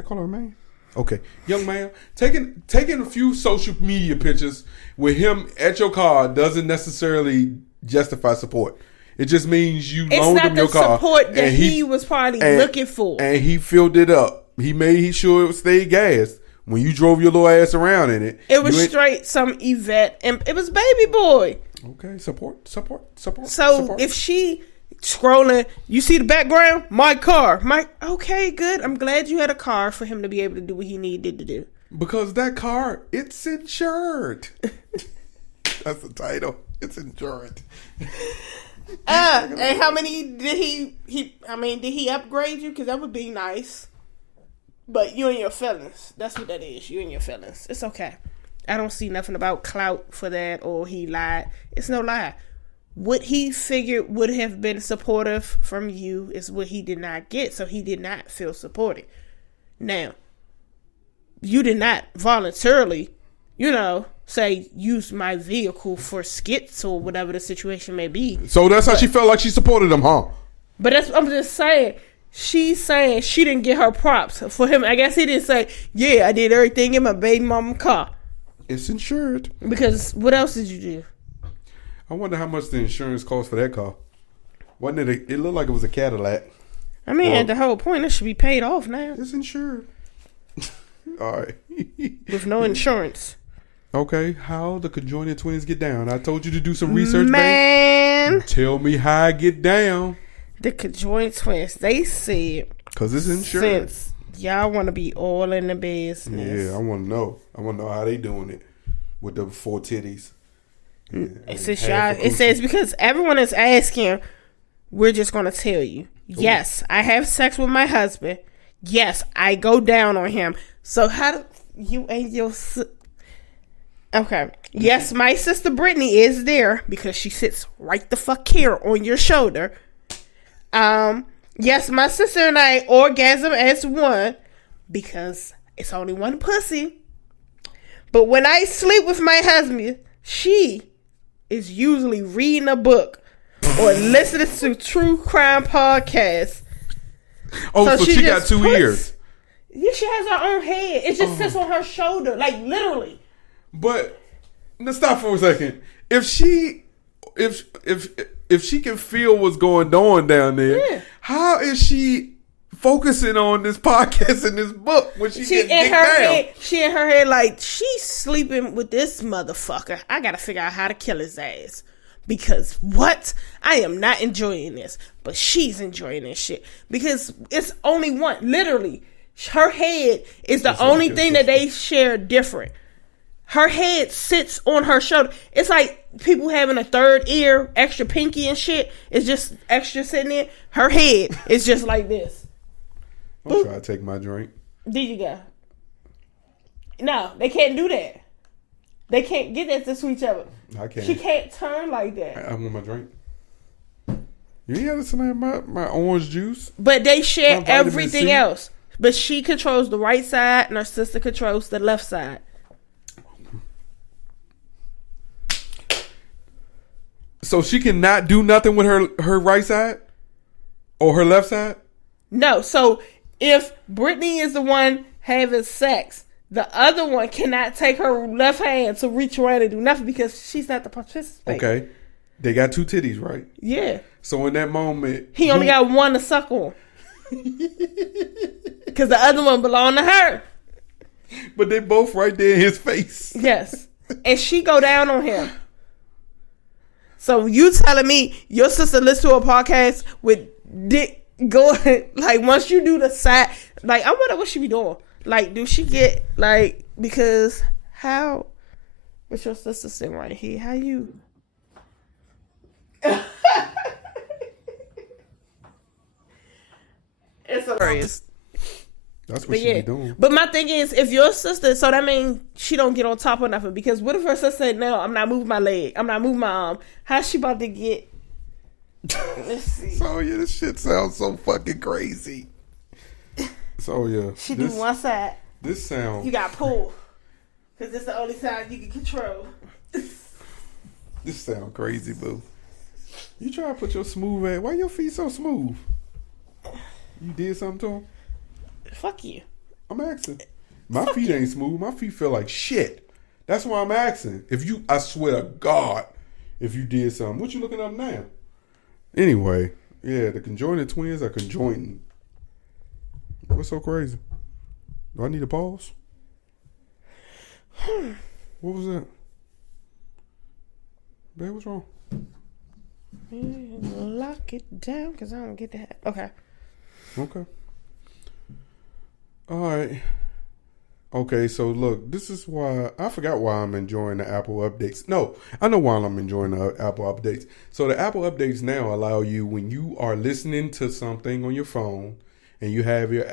call her a man? Okay, young man. Taking a few social media pictures with him at your car doesn't necessarily justify support. It just means you loaned him your car. It's not the support that he was probably looking for. And he filled it up. He made sure it stayed gas when you drove your little ass around in it. It was straight some Yvette, and it was baby boy. Okay, support. So if she scrolling, you see the background? My car. Okay, good. I'm glad you had a car for him to be able to do what he needed to do. Because that car, it's insured. That's the title. It's insured. And how many did did he upgrade you? Because that would be nice. But you and your feelings. That's what that is. You and your feelings. It's okay. I don't see nothing about clout for that or he lied. It's no lie. What he figured would have been supportive from you is what he did not get. So he did not feel supported. Now, you did not voluntarily, say use my vehicle for skits or whatever the situation may be. So that's how she felt like she supported him, huh? But I'm just saying. She's saying she didn't get her props for him. I guess he didn't say, yeah, I did everything in my baby mama car. It's insured. Because what else did you do? I wonder how much the insurance cost for that car. Wasn't it? It looked like it was a Cadillac. I mean, at the whole point, it should be paid off now. It's insured. All right. with no insurance. Okay, how the conjoined twins get down? I told you to do some research, man. Tell me how I get down. The conjoined twins, they said, because it's insured. Since y'all want to be all in the business. Yeah, I want to know. I want to know how they doing it with the 4 titties. It says because everyone is asking, we're just going to tell you. Ooh. Yes, I have sex with my husband. Yes, I go down on him. So how do you and your... Okay. Yes, my sister Brittany is there because she sits right the fuck here on your shoulder. Yes, my sister and I orgasm as one because it's only one pussy. But when I sleep with my husband, she is usually reading a book or listening to true crime podcasts. Oh, so she got 2 ears. Yeah, she has her own head. It just sits on her shoulder, like literally. But let's stop for a second. If she can feel what's going on down there, how is she focusing on this podcast and this book when she gets dick down? She in her head like, she's sleeping with this motherfucker. I gotta figure out how to kill his ass. Because what? I am not enjoying this. But she's enjoying this shit. Because it's only one. Literally. Her head is the only thing that they share different. Her head sits on her shoulder. It's like people having a third ear, extra pinky and shit. It's just extra sitting in. Her head is just like this. I'm trying to take my drink. There you go. No, they can't do that. They can't get that to each other. I can't. She can't turn like that. I want my drink. You ain't got to smell my orange juice. But they share everything else. But she controls the right side and her sister controls the left side. So she cannot do nothing with her right side? Or her left side? No. So if Brittany is the one having sex, the other one cannot take her left hand to reach around and do nothing because she's not the participant. Okay. They got 2 titties, right? Yeah. So in that moment... He only got one to suck on. Because the other one belonged to her. But they both right there in his face. Yes. And she go down on him. So you telling me your sister listens to a podcast with dick going, like once you do the side, like I wonder what she be doing. Like, do she get, like, because how, what's your sister sitting right here? How you? It's hilarious. That's what she be doing. But my thing is, if your sister, so that means she don't get on top of nothing. Because what if her sister said, no, I'm not moving my leg. I'm not moving my arm. How's she about to get? Let's see. So, yeah, this shit sounds so fucking crazy. So, yeah. She do one side. This sound. You got pull. Because it's the only side you can control. This sound crazy, boo. You try to put your smooth ass. Why your feet so smooth? You did something to them? Fuck you. I'm asking. My feet ain't smooth. My feet feel like shit. That's why I'm asking. I swear to God, if you did something. What you looking up now? Anyway, yeah, the conjoined twins are conjoined. What's so crazy? Do I need a pause? What was that? Babe, what's wrong? Lock it down because I don't get that. Okay. All right. Okay, so look, this is why I forgot why I'm enjoying the Apple updates. No, I know why I'm enjoying the Apple updates. So the Apple updates now allow you, when you are listening to something on your phone and you have your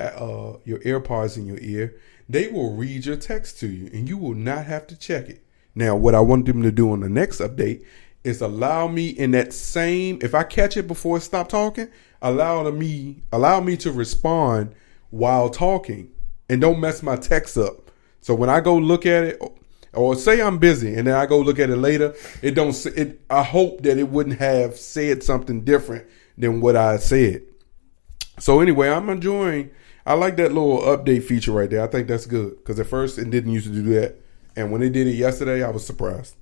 AirPods in your ear, they will read your text to you and you will not have to check it. Now, what I want them to do on the next update is allow me in that same, if I catch it before it stop talking, allow me to respond while talking and don't mess my text up. So when I go look at it, or say I'm busy and then I go look at it later, I hope that it wouldn't have said something different than what I said. So anyway, I like that little update feature right there. I think that's good because at first it didn't used to do that. And when they did it yesterday, I was surprised.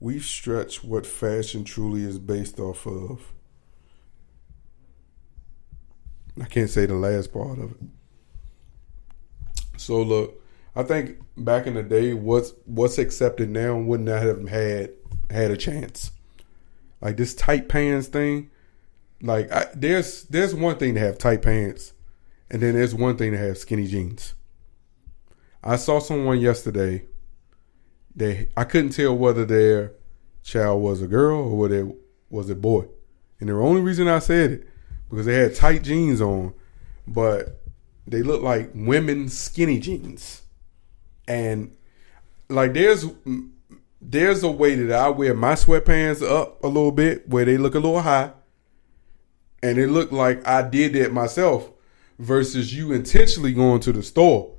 We've stretched what fashion truly is based off of. I can't say the last part of it. So look, I think back in the day, what's accepted now would not have had a chance. Like this tight pants thing. Like there's one thing to have tight pants, and then there's one thing to have skinny jeans. I saw someone yesterday. I couldn't tell whether their child was a girl or whether it was a boy, and the only reason I said it because they had tight jeans on, but they looked like women's skinny jeans, and like there's a way that I wear my sweatpants up a little bit where they look a little high. And it looked like I did that myself versus you intentionally going to the store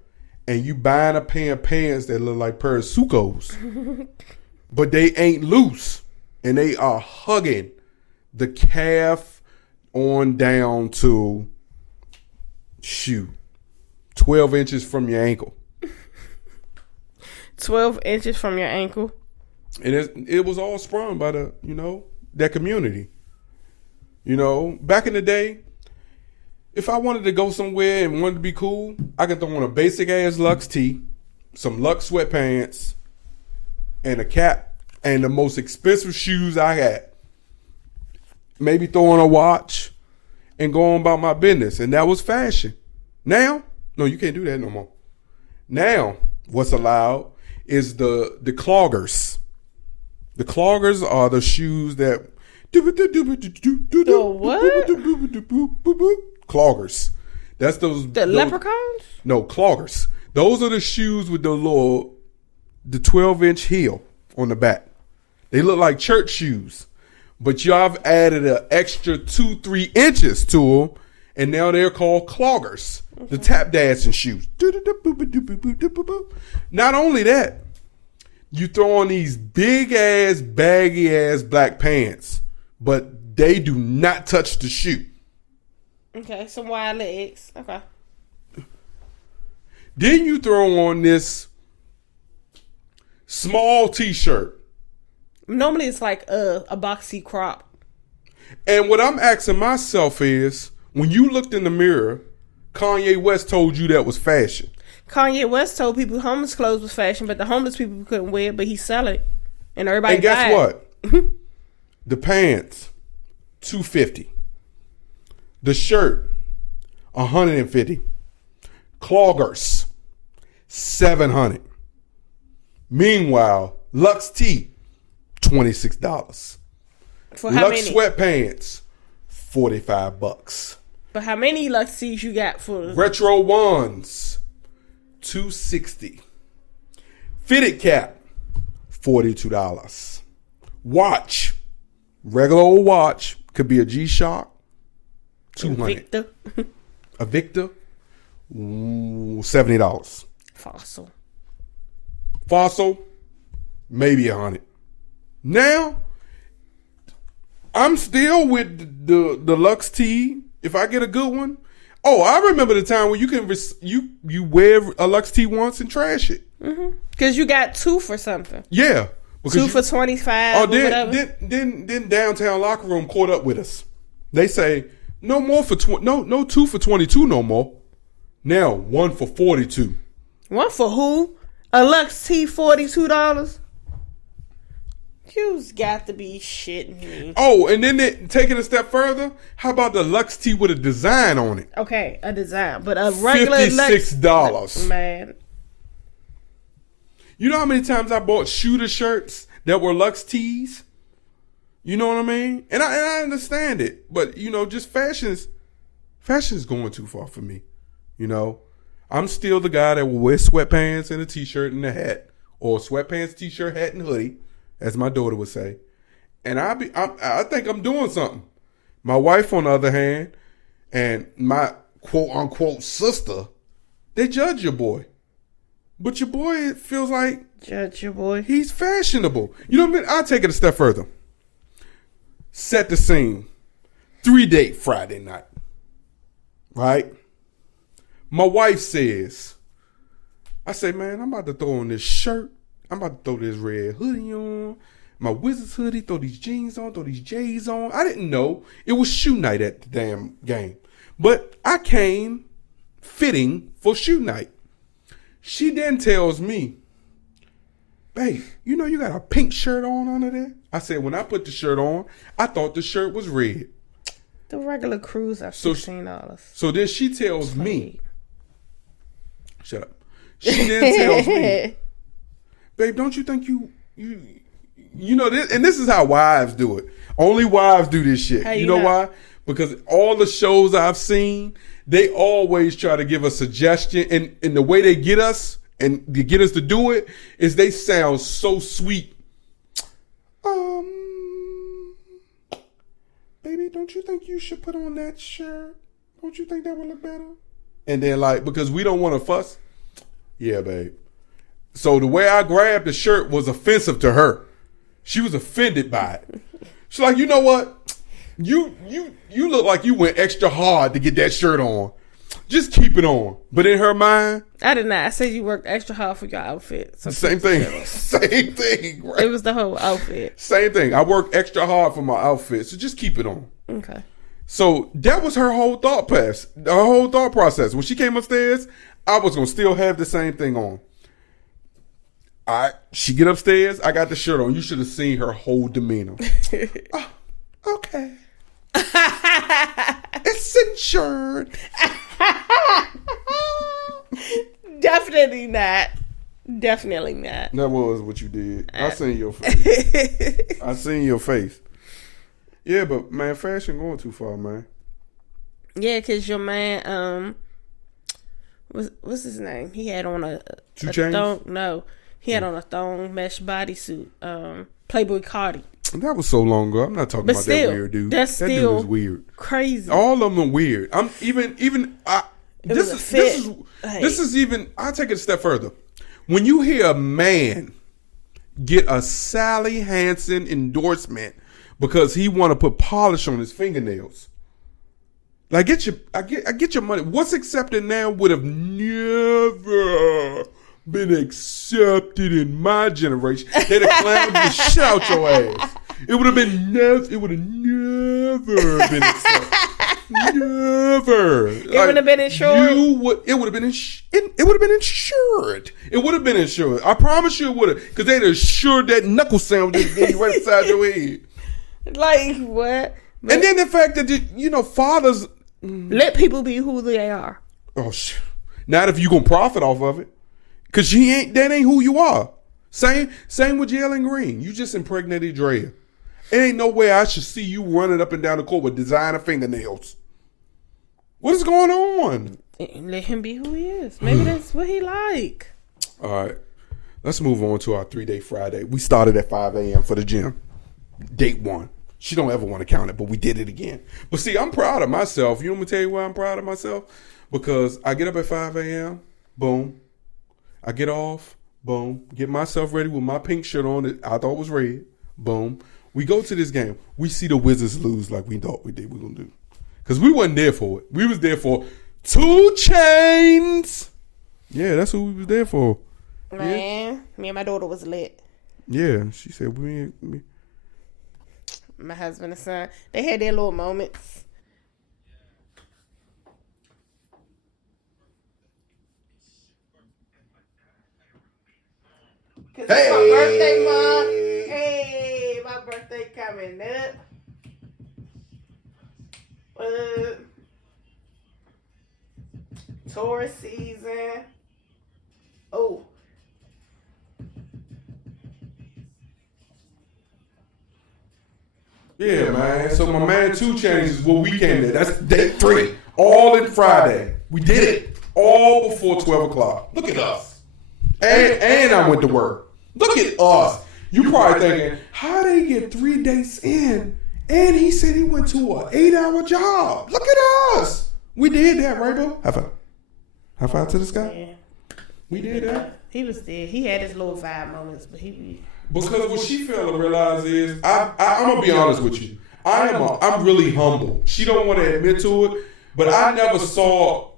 and you buying a pair of pants that look like pair of Sucos. But they ain't loose. And they are hugging the calf on down to 12 inches from your ankle. 12 inches from your ankle. And it was all sprung by that community. Back in the day, if I wanted to go somewhere and wanted to be cool, I could throw on a basic ass Lux tee, some Lux sweatpants, and a cap, and the most expensive shoes I had. Maybe throw on a watch and go on about my business. And that was fashion. Now, no, you can't do that no more. Now, what's allowed is the cloggers. The cloggers are the shoes that... The what? Cloggers. That's those... leprechauns? No, cloggers. Those are the shoes with the 12-inch heel on the back. They look like church shoes. But y'all have added an extra 2-3 inches to them, and now they're called cloggers. The tap dancing shoes. Not only that, you throw on these big ass, baggy ass black pants, but they do not touch the shoe. Okay, some wide legs. Okay. Then you throw on this small t-shirt. Normally it's like a boxy crop. And what I'm asking myself is, when you looked in the mirror, Kanye West told you that was fashion. Kanye West told people homeless clothes was fashion, but the homeless people couldn't wear it, but he sell it. And everybody And guess died. what? The pants, $250. The shirt, $150. Cloggers, $700. Meanwhile, Lux tee, $26. For how Lux many? sweatpants, $45. But how many Lux tees you got for? Retro ones, $260. Fitted cap, $42. Watch, regular old watch, could be a G-Shock, $200. Victor. A Victor, $70. Fossil, maybe $100. Now, I'm still with the Lux tee. If I get a good one, I remember the time when you can you wear a Lux tee once and trash it. Because you got two for something. Yeah, Two for 25. Or whatever. Then downtown locker room caught up with us. They say no more for no 2 for 22 no more. Now 1 for 42. One for who? A Lux tee, $42. You've got to be shitting me. Oh, and then take it a step further. How about the Lux tee with a design on it? Okay, a design, but a regular $56. Man, you know how many times I bought shooter shirts that were Lux tees? You know what I mean? And I understand it, but just fashion's going too far for me. I'm still the guy that will wear sweatpants and a t-shirt and a hat, or sweatpants, t-shirt, hat, and hoodie, as my daughter would say. And I think I'm doing something. My wife, on the other hand, and my quote unquote sister, they judge your boy. But your boy feels like judge your boy. He's fashionable. You know what I mean? I'll take it a step further. Set the scene. 3-date Friday night. Right? My wife says, I say, man, I'm about to throw on this shirt. I'm about to throw this red hoodie on. My Wizards hoodie, throw these jeans on, throw these J's on. I didn't know it was shoe night at the damn game. But I came fitting for shoe night. She then tells me, babe, you know you got a pink shirt on under there? I said, when I put the shirt on, I thought the shirt was red. The regular cruise are $16. So then she tells me, shut up. She then tells me, babe, don't you think you know this? And this is how wives do it. Only wives do this shit. You know why? Because all the shows I've seen, they always try to give a suggestion, and the way they get us and to get us to do it is they sound so sweet. Baby, don't you think you should put on that shirt? Don't you think that would look better? And then like, because we don't want to fuss. Yeah, babe. So the way I grabbed the shirt was offensive to her. She was offended by it. She's like, you know what? You look like you went extra hard to get that shirt on. Just keep it on. But in her mind, I did not. I said you worked extra hard for your outfit. So same thing. Same thing. Right? It was the whole outfit. Same thing. I worked extra hard for my outfit. So just keep it on. Okay. So that was her whole thought process. When she came upstairs, I was going to still have the same thing on. She get upstairs, I got the shirt on. You should have seen her whole demeanor. Oh, okay. It's insured. Definitely not. Definitely not. That was what you did. I seen your face. I seen your face. Yeah, but man, fashion going too far, man. Yeah, because your man, what's his name? He had on a thong. No, he had on a thong mesh bodysuit. Playboy Cardi. That was so long ago. I'm not talking about that weird dude. That's that still dude is weird. Crazy. All of them are weird. I'm this is even. I'll take it a step further. When you hear a man get a Sally Hansen endorsement because he want to put polish on his fingernails, like I get your money. What's accepted now would have never been accepted in my generation. They'd have clowned the shit out your ass. It would have never been accepted. Never. It would have been insured. It would have been insured. It would have been insured. I promise you it would have, because they'd assured that knuckle sandwich right inside your head. Like what? But and then the fact that fathers let people be who they are. Oh shit! Not if you gonna profit off of it, because that ain't who you are. Same with Jalen Green. You just impregnated Drea. It ain't no way I should see you running up and down the court with designer fingernails. What is going on? Let him be who he is. Maybe that's what he like. All right. Let's move on to our 3-day Friday. We started at 5 a.m. for the gym. Date 1. She don't ever want to count it, but we did it again. But see, I'm proud of myself. You want me to tell you why I'm proud of myself? Because I get up at 5 a.m. Boom. I get off. Boom. Get myself ready with my pink shirt on that I thought was red. Boom. We go to this game. We see the Wizards lose like we thought we did. We're going to do. Because we wasn't there for it. We was there for 2 Chainz. Yeah, that's what we was there for. Man, yeah. Me and my daughter was lit. Yeah, she said we. My husband and son, they had their little moments. Cause it's my birthday month. Hey, my birthday coming up. Taurus season. Oh. Yeah, man. So my man 2 Chainz is what we came there. That's day 3. All in Friday. We did it all before 12 o'clock. Look at us. And I went to work. Look at us. You probably thinking, how they get 3 dates in? And he said he went to an 8-hour job. Look at us. We did that, right, bro? High five. High five to the sky. Yeah. We did that. He was there. He had his little 5 moments, but he. Because what she failed to realize is, I'm gonna be honest with you. I'm really humble. She don't want to admit to it, but I never saw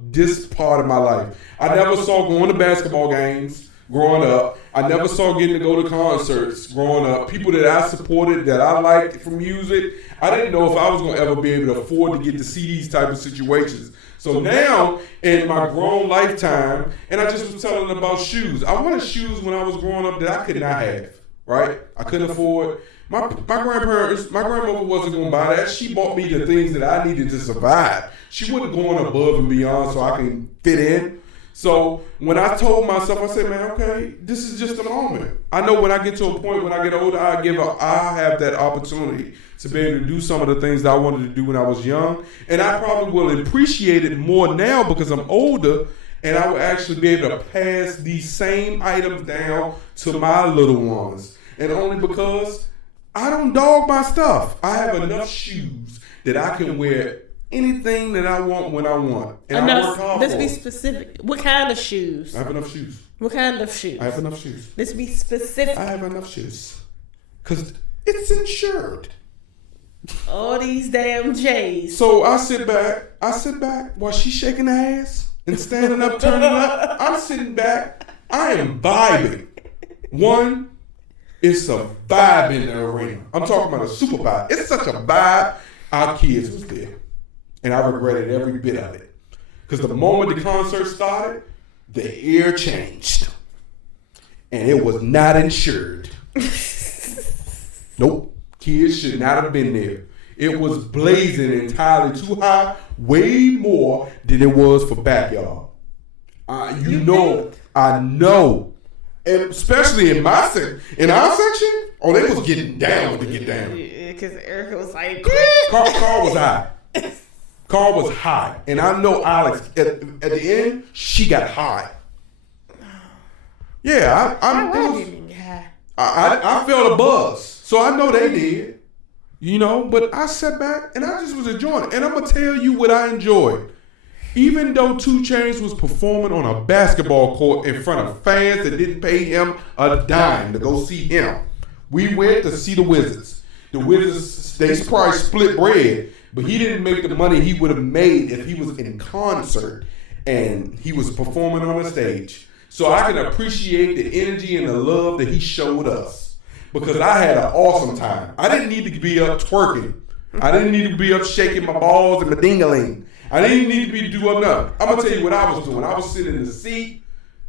this part of my life. I never saw going to basketball games growing up. I never saw getting to go to concerts growing up. People that I supported, that I liked for music, I didn't know if I was going to ever be able to afford to get to see these type of situations. So now, in my grown lifetime, and I just was telling them about shoes. I wanted shoes when I was growing up that I could not have, right? I couldn't afford. My grandmother wasn't going to buy that. She bought me the things that I needed to survive. She wasn't going above and beyond so I can fit in. So when I told myself, I said, man, okay, this is just a moment. I know when I get to a point, when I get older, I have that opportunity to be able to do some of the things that I wanted to do when I was young. And I probably will appreciate it more now because I'm older, and I will actually be able to pass these same items down to my little ones. And only because I don't dog my stuff. I have enough shoes that I can wear anything that I want when I want. And I work hard Let's for be it. specific. What kind of shoes? I have enough shoes. What kind of shoes? I have enough shoes. Let's be specific. I have enough shoes. Because it's insured. All these damn J's. So I sit back while she's shaking her ass and standing up, turning up. I'm sitting back. I am vibing. One, it's a vibe in the arena. I'm talking about a super vibe. It's such a vibe. Our kids was there. And I regretted every bit of it. Because the moment the concert started, the air changed. And it was not insured. Nope. Kids should not have been there. It was blazing entirely too high, way more than it was for backyard. I know. And especially in my section. In our section, they was getting down to get down. Yeah, because Erica was like, Carl was high. Carl was high. And I know Alex, at the end, she got high. Yeah, I felt a buzz. So I know they did. But I sat back and I just was enjoying it. And I'm going to tell you what I enjoyed. Even though 2 Chainz was performing on a basketball court in front of fans that didn't pay him a dime to go see him, we went to see the Wizards. The Wizards, they probably split bread, but he didn't make the money he would have made if he was in concert and he was performing on the stage. So I can appreciate the energy and the love that he showed us because I had an awesome time. I didn't need to be up twerking. I didn't need to be up shaking my balls and my ding-a-ling. I didn't need to be doing nothing. I'm going to tell you what I was doing. I was sitting in the seat,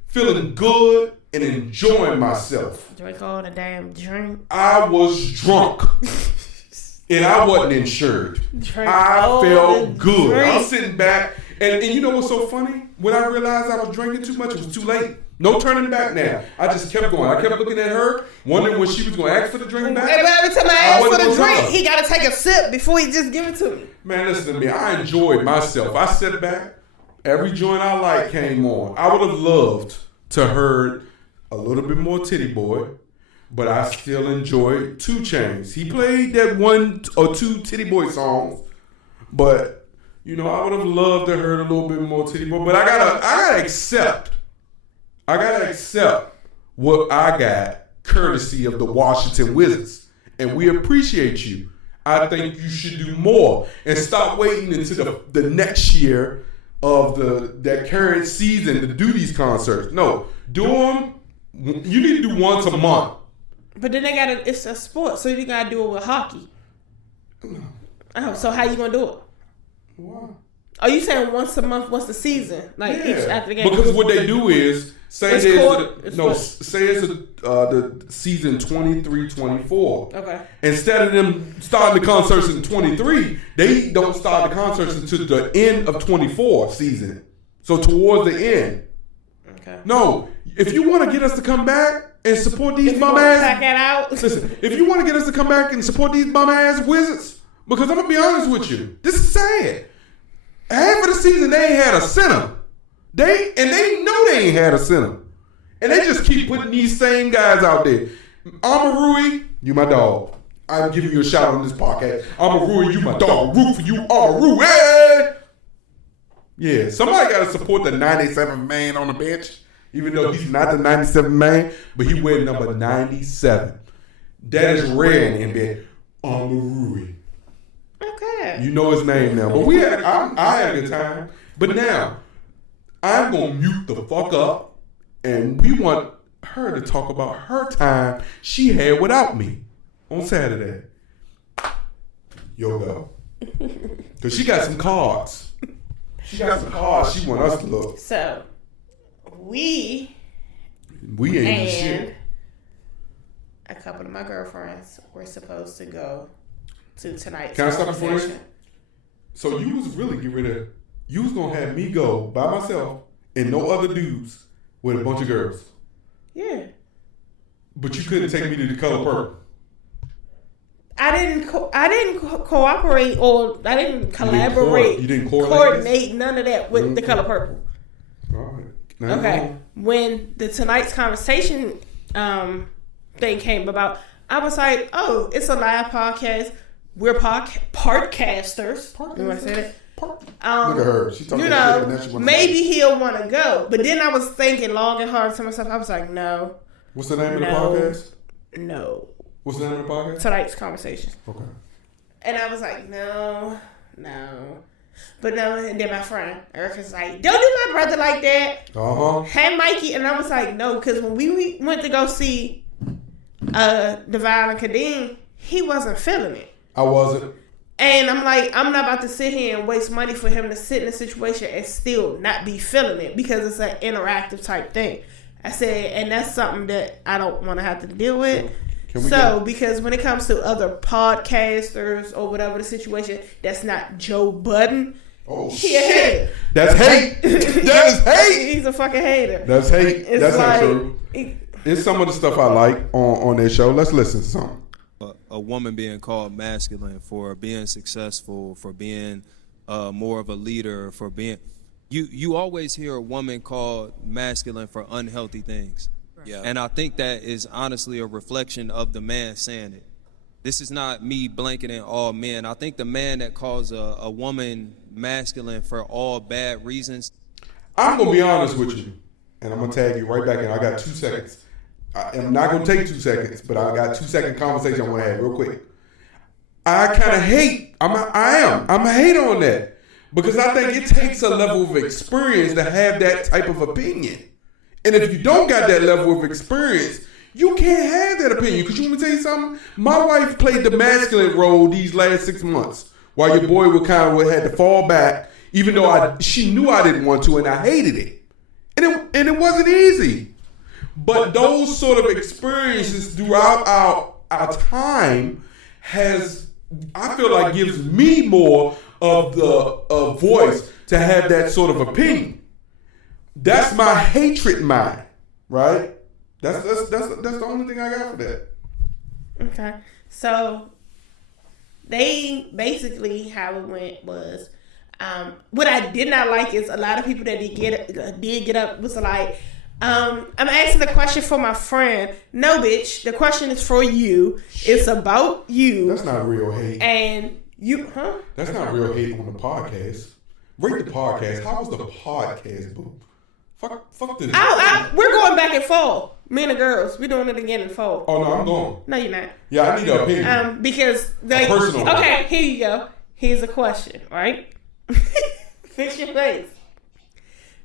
feeling good and enjoying myself. Drink all the damn drink. I was drunk. And I wasn't insured. I felt good. I was sitting back. And you know what's so funny? When I realized I was drinking too much, it was too late. No turning back now. I just kept going. I kept looking at her, wondering when she was going to ask for the drink back. And every time I ask for the drink, he got to take a sip before he just give it to me. Man, listen to me. I enjoyed myself. I sat back. Every joint I liked came on. I would have loved to heard a little bit more Titty Boy, but I still enjoyed 2 Chainz. He played that 1 or 2 Titty Boy songs, but I would have loved to heard a little bit more Titty Boy. But I gotta accept what I got courtesy of the Washington Wizards, and we appreciate you. I think you should do more and stop waiting until the next year of that current season to do these concerts. No, do them. You need to do once a month. But then it's a sport, so you gotta do it with hockey. Oh, so how you gonna do it? Why? Are you saying once a month? What's the season? Like each after the game? Because what they do is say it's the season 23-24. Okay. Instead of them starting the concerts in 23, they don't start the concerts until the end of 24 season. So towards the end. Okay. No, if you want to get us to come back and support these bum ass, listen. If you want to get us to come back and support these bum ass Wizards, because I'm gonna be honest with you, this is sad. Half of the season they ain't had a center. They know they ain't had a center, and they just keep putting these same guys out there. Amarui, you my dog. I'm giving you a shout on this podcast. Amarui, you my dog. Root for you, Amarui. Yeah, somebody got to support the 97 man on the bench, even though he's not the 97 man, but he wears number 97. That is rare in NBA. Amarui. Okay. You know his name now. But I had a good time. But now, I'm going to mute the fuck up, and we want her to talk about her time she had without me on Saturday. You'll go. Because she got some cards. She got some cards she want us to look. So, we ain't shit. A couple of my girlfriends were supposed to go to tonight's Can I stop you for a conversation. minute? So you was really get rid of, you was going to have me go by myself and no other dudes with a bunch of girls. Yeah. But you couldn't take me to the color purple. I didn't cooperate or I didn't collaborate. You didn't coordinate none of that with the color purple. All right. Okay. When the tonight's conversation thing came about, I was like, oh, it's a live podcast. We're podcasters. You want to say that? Look at her. She talking that shit, and then she maybe he'll want to go. But then I was thinking long and hard to myself. I was like, no. What's the name of the podcast? No. What's the name of the podcast? Tonight's conversation. Okay. And I was like, no. But no, and then my friend Erica's like, don't do my brother like that. Hey, Mikey. And I was like, no, because when we went to go see Divine and Kadeem, he wasn't feeling it. I wasn't. And I'm like, I'm not about to sit here and waste money for him to sit in a situation and still not be feeling it because it's an interactive type thing. I said, and that's something that I don't want to have to deal with. Because when it comes to other podcasters or whatever the situation, that's not Joe Budden. Oh, shit. That's hate. That is hate. He's a fucking hater. That's hate. That's like, not true. It's some of the stuff I like on their show. Let's listen to something. A woman being called masculine for being successful, for being more of a leader, for being... You always hear a woman called masculine for unhealthy things. Yeah. And I think that is honestly a reflection of the man saying it. This is not me blanketing all men. I think the man that calls a woman masculine for all bad reasons. I'm going to be honest with you, and I'm going to tag you right back in. I got 2 seconds. I'm not going to take 2 seconds, but I got 2-second conversation I want to have real quick. I kind of hate. I'm a hater on that because I think it takes a level of experience to have that type of opinion. And if you don't got that level of experience, you can't have that opinion. Because you want me to tell you something? My wife played the masculine role these last 6 months while your boy would kind of had to fall back, even though she knew I didn't want to and I hated it. And it wasn't easy. But those sort of experiences throughout our time I feel like gives me more of the voice to have that sort of opinion. That's my hatred mind, right? That's the only thing I got for that. Okay. So they basically how it went was what I did not like is a lot of people that did get up was like, I'm asking the question for my friend. No, bitch. The question is for you. It's about you. That's not real hate. And you, That's not real hate on the podcast. Rate the podcast. How was the podcast, boo? Fuck this. We're going back and forth. Me and the girls. We're doing it again in fall. Oh, no, I'm going. No, you're not. Yeah, I need an opinion. Because okay, here you go. Here's a question, right? Fix your face.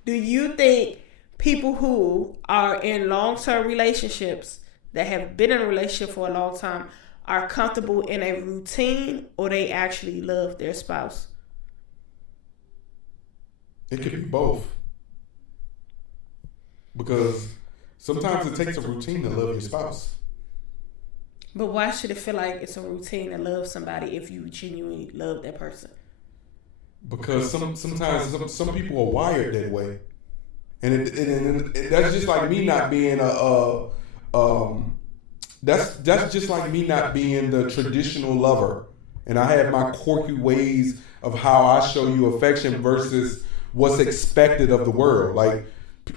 Do you think people who are in long-term relationships that have been in a relationship for a long time are comfortable in a routine, or they actually love their spouse? It could be both. Because sometimes it takes a routine to love your spouse. But why should it feel like it's a routine to love somebody if you genuinely love that person? Because sometimes some people are wired that way. And that's just like me not being that's just like me not being the traditional lover. And I have my quirky ways of how I show you affection versus what's expected of the world. Like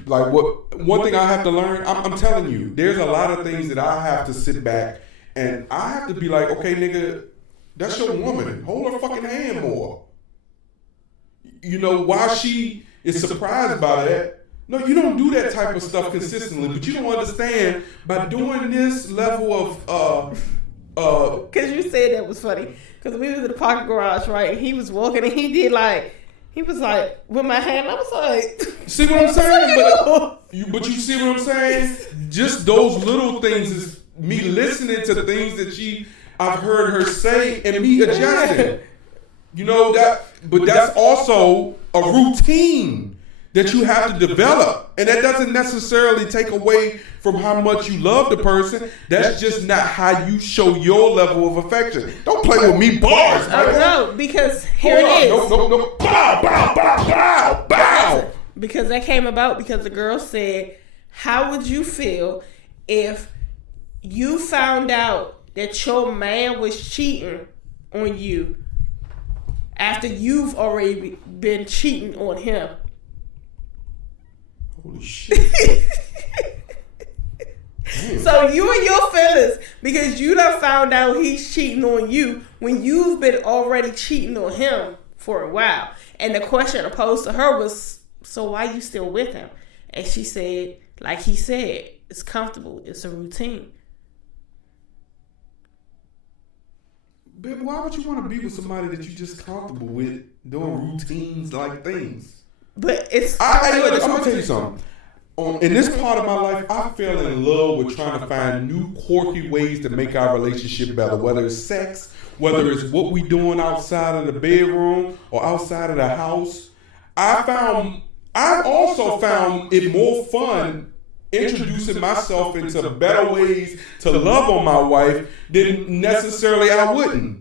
what one thing I have to learn, I'm telling you, there's a lot of things that I have to sit back and I have to be like, okay, nigga, that's your woman. Hold her fucking hand more. You know, why she is surprised by that. No, you don't do that type of stuff consistently, but you don't understand by doing this level of because you said that was funny. Because we was in the parking garage, right? And he was walking and he was like, with my hand, I was like, see what I'm saying? But you see what I'm saying? Just those little things is me listening to the things that I've heard her say and me adjusting. You know that, but that's also a routine that you have to develop, and that doesn't necessarily take away from how much you love the person. That's just not how you show your level of affection. Don't play with me, bars. Oh no, because here it is. No. Bow. Because that came about because the girl said, "How would you feel if you found out that your man was cheating on you after you've already been cheating on him?" Holy shit. So you and your feelings, because you done found out he's cheating on you when you've been already cheating on him for a while. And the question posed to her was, so why you still with him? And she said, like he said, it's comfortable. It's a routine. Baby, why would you want to be with somebody that you just comfortable with doing routines like things? But it's... I'm going to tell you something. In this part of my life, I fell in love with trying to find new quirky ways to make our relationship better, whether it's sex, whether it's what we doing outside of the bedroom or outside of the house. I've also found it more fun introducing myself into better ways to love on my wife than necessarily I wouldn't.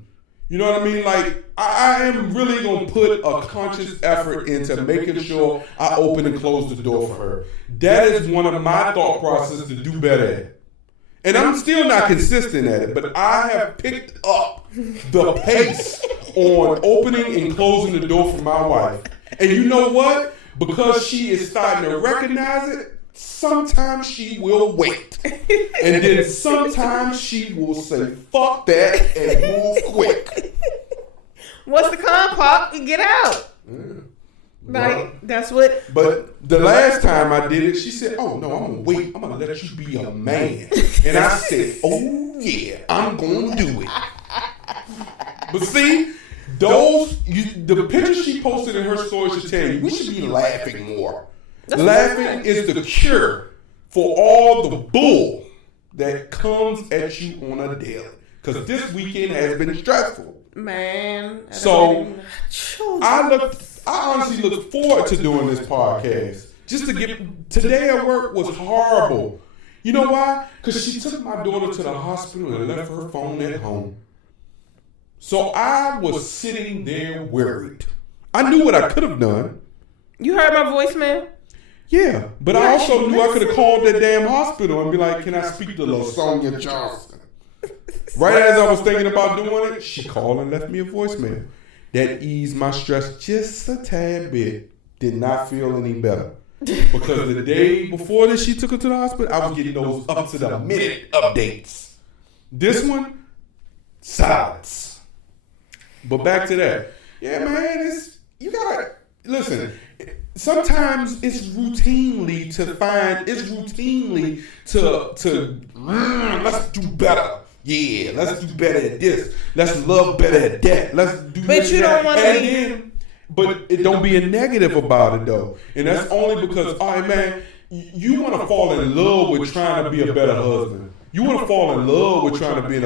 You know what I mean? Like, I am really going to put a conscious effort into making sure I open and close the door for her. That is one of my thought processes to do better at. And I'm still not consistent at it, but I have picked up the pace on opening and closing the door for my wife. And you know what? Because she is starting to recognize it, sometimes she will wait. And then sometimes she will say, fuck that, and move quick. What's the con, Pop? You get out. Yeah. Like, that's what... But the last time I did it, she said, oh, no, I'm going to wait. I'm going to let you be a man. And I said, oh, yeah, I'm going to do it. But see, the pictures she posted in her story should tell you, we should be laughing more. Laughing is the cure for all the bull that comes at you on a daily. Because this weekend has been stressful. Man. So I honestly look forward to doing this podcast. Just to today at work was horrible. You know why? Because she took my daughter to the hospital and left her phone at home. So I was sitting there worried. I knew what I could have done. You heard my voicemail? Yeah, but I also knew I could have called that damn hospital and be like, can I speak to LaSonia Johnson? Right as I was thinking about doing it, she called and left me a voicemail. That eased my stress just a tad bit. Did not feel any better. Because the day before this, she took her to the hospital, I was getting those up to the minute updates. This one, silence. But back to that. Yeah, man, you gotta, listen, sometimes it's routinely to let's do better. Yeah, let's do better at this. Let's love better at that. Let's do but you don't want to but it don't be a negative about it though. And that's only because, all right, man, you want to fall in love with trying to be a better husband. You want to fall in love with trying to be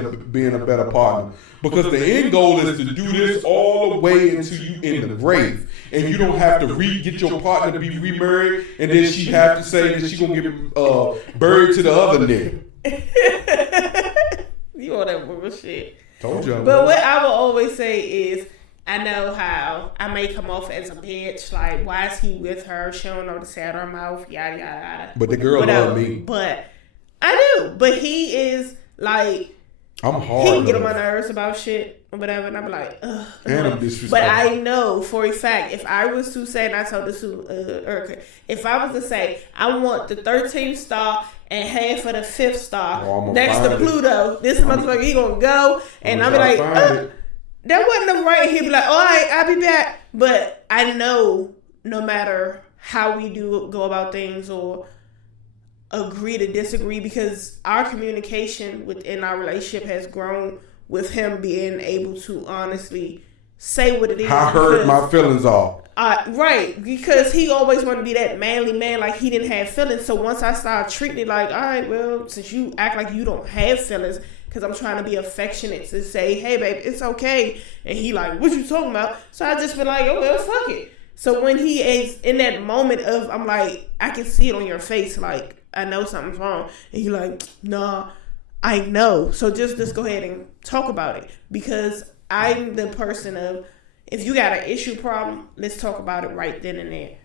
a better partner. Because the end goal is to do this all the way until you in the grave. And you don't have to get your partner to be remarried, and then she have to say that she gonna get buried to the other nigga. You all that bullshit. Told you. But what I will always say is, I know how I may come off as a bitch. Like, why is he with her? She don't know to say out her mouth. Yada, yada, yada. But the girl love me. But I do. But he is like, I'm hard. He can get on my nerves about shit or whatever. And I'm like, ugh. And I'm disrespectful. But I know for a fact, if I was to say, and I told this to Erica, if I was to say, I want the 13th star and half of the 5th star next to Pluto, this motherfucker, he gonna go. And I'll be like, that wasn't the right. He'd be like, all right, I'll be back. But I know no matter how we go about things or agree to disagree, because our communication within our relationship has grown with him being able to honestly say what it is. I heard my feelings off. Right, because he always wanted to be that manly man, like he didn't have feelings. So once I started treating it like, all right, well, since you act like you don't have feelings, because I'm trying to be affectionate to say, hey, babe, it's okay. And he like, what you talking about? So I just been like, oh, well, fuck it. So when he is in that moment of, I'm like, I can see it on your face, like, I know something's wrong. And he like, nah, I know. So just go ahead and talk about it. Because I'm the person of, if you got an issue problem, let's talk about it right then and there.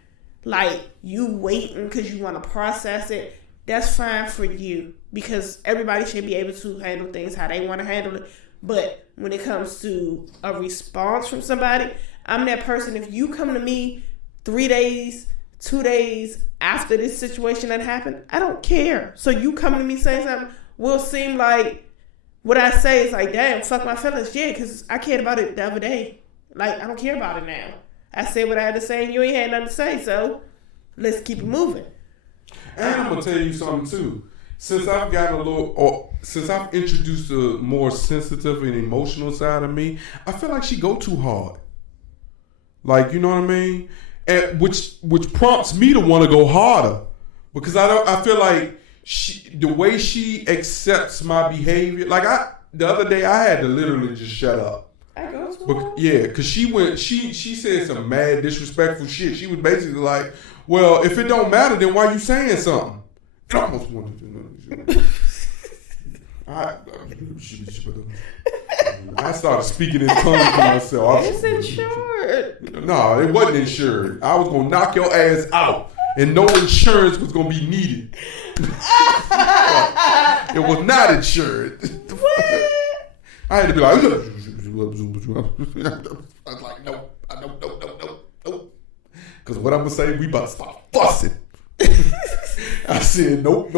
Like, you waiting because you want to process it, that's fine for you. Because everybody should be able to handle things how they want to handle it. But when it comes to a response from somebody, I'm that person. If you come to me 3 days, 2 days after this situation that happened, I don't care. So you coming to me saying something will seem like what I say is like, damn, fuck my feelings. Yeah, because I cared about it the other day. Like, I don't care about it now. I said what I had to say and you ain't had nothing to say. So let's keep it moving. And I'm going to tell you something too. Since I've introduced a more sensitive and emotional side of me, I feel like she go too hard. Like, you know what I mean? And which prompts me to want to go harder. Because I feel like the way she accepts my behavior, like the other day I had to literally just shut up. Because she said some mad disrespectful shit. She was basically like, well, if it don't matter, then why you saying something? I almost wanted to know. I started speaking in tongues to myself. It's insured. No, it wasn't insured. I was going to knock your ass out, and no insurance was going to be needed. It was not insured. I had to be like, I was like, no. Because what I'm going to say, we about to start fussing. I said, nope.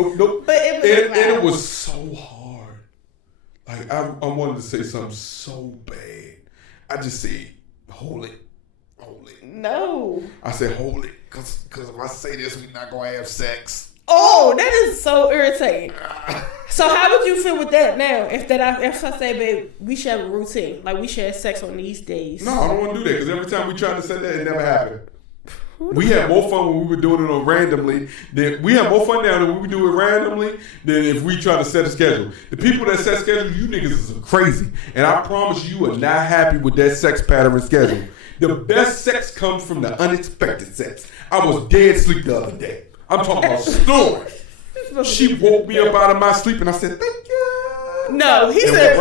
But it was so hard. Like, I wanted to say something so bad. I just said, hold it. No. I said, hold it. Because if I say this, we're not going to have sex. Oh, that is so irritating. So how would you feel with that now? If I say, babe, we should have a routine. Like, we should have sex on these days. No, I don't want to do that. Because every time we tried to say that, it never happened. We had more fun when we were doing it on randomly. We have more fun now than when we do it randomly than if we try to set a schedule. The people that set schedules, you niggas is crazy. And I promise you are not happy with that sex pattern and schedule. The best sex comes from the unexpected sex. I was dead asleep the other day. I'm talking about snoring. She woke me up out of my sleep and I said, thank you. No, he said,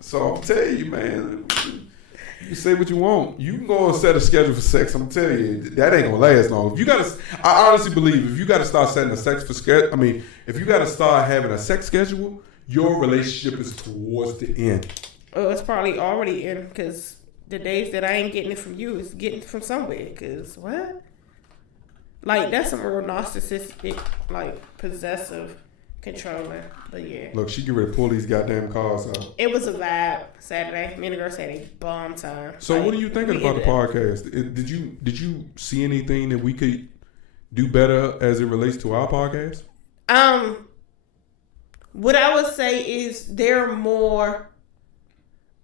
So I'm telling you, man, you say what you want. You can go and set a schedule for sex. I'm telling you, that ain't gonna last long. I honestly believe if you gotta start setting a sex for schedule, if you gotta start having a sex schedule, your relationship is towards the end. Oh, it's probably already in because the days that I ain't getting it from you is getting it from somewhere. Because what? Like, that's some real narcissistic, like, possessive, controlling. But yeah. Look, she get ready to pull these goddamn cars out. It was a vibe Saturday. Me and the girl had a bomb time. So like, what are you thinking about the podcast? Did you see anything that we could do better as it relates to our podcast? What I would say is there are more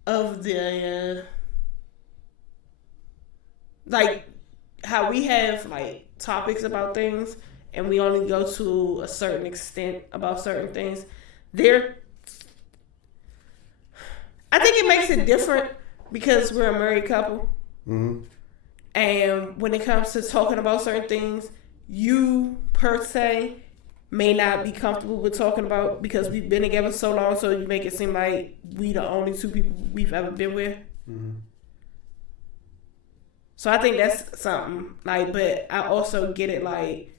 of the like how we have like topics about things and we only go to a certain extent about certain things. I think it makes it different because we're a married couple. Mm-hmm. And when it comes to talking about certain things, you per se may not be comfortable with talking about because we've been together so long, so you make it seem like we the only two people we've ever been with. Mm-hmm. So I think that's something, like, but I also get it, like,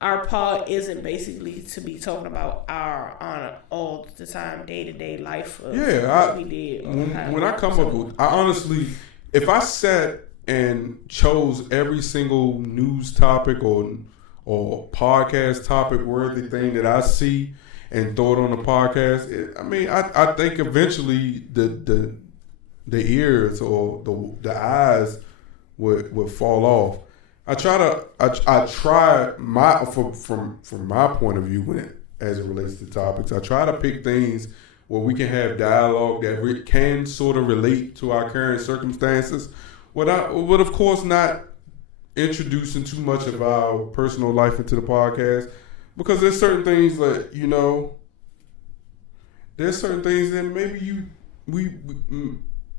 our pod isn't basically to be talking about our on all the time, day-to-day life of what we did. When I come up with, I honestly, if I sat and chose every single news topic or podcast topic worthy thing that I see and throw it on the podcast, I think eventually the ears or the eyes would fall off. I try from my point of view as it relates to topics. I try to pick things where we can have dialogue that can sort of relate to our current circumstances, but of course not introducing too much of our personal life into the podcast because there's certain things that, you know, there's certain things that maybe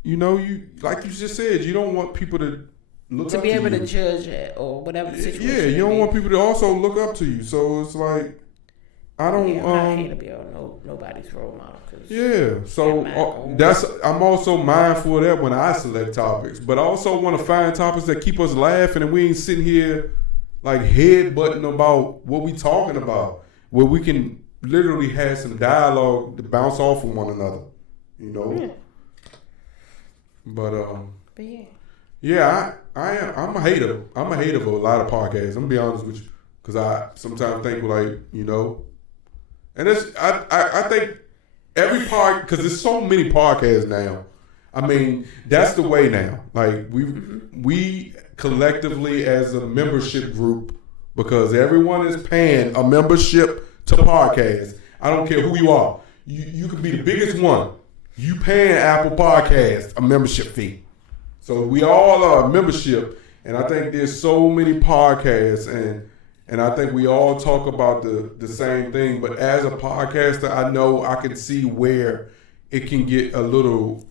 you know, you like you just said, you don't want people to look up to you. To be able to judge it or whatever the situation is. Yeah, you don't want people to also look up to you. So it's like, I don't. I hate to be nobody's role model. Yeah, so I'm also mindful of that when I select topics, but I also want to find topics that keep us laughing and we ain't sitting here like headbutting about what we talking about, where we can literally have some dialogue to bounce off of one another, you know. Yeah. But I'm a hater. I'm a hater of a lot of podcasts. I'm gonna be honest with you, because I sometimes think like, you know, and it's I think every part, because there's so many podcasts now. I mean, that's the way now. Like we collectively as a membership group, because everyone is paying a membership to podcasts. I don't care who you are. You could be the biggest one. You paying Apple Podcasts a membership fee. So we all are a membership, and I think there's so many podcasts, and I think we all talk about the same thing. But as a podcaster, I know I can see where it can get a little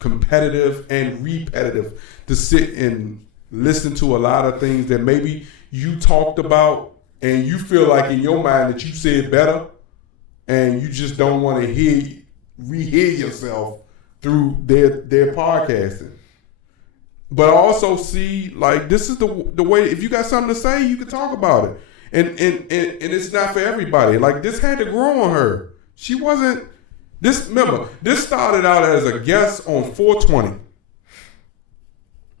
competitive and repetitive to sit and listen to a lot of things that maybe you talked about and you feel like in your mind that you said better, and you just don't want to rehear yourself through their podcasting. But I also see, like, this is the way, if you got something to say, you can talk about it. And it's not for everybody. Like, this had to grow on her. She wasn't, remember, this started out as a guest on 420.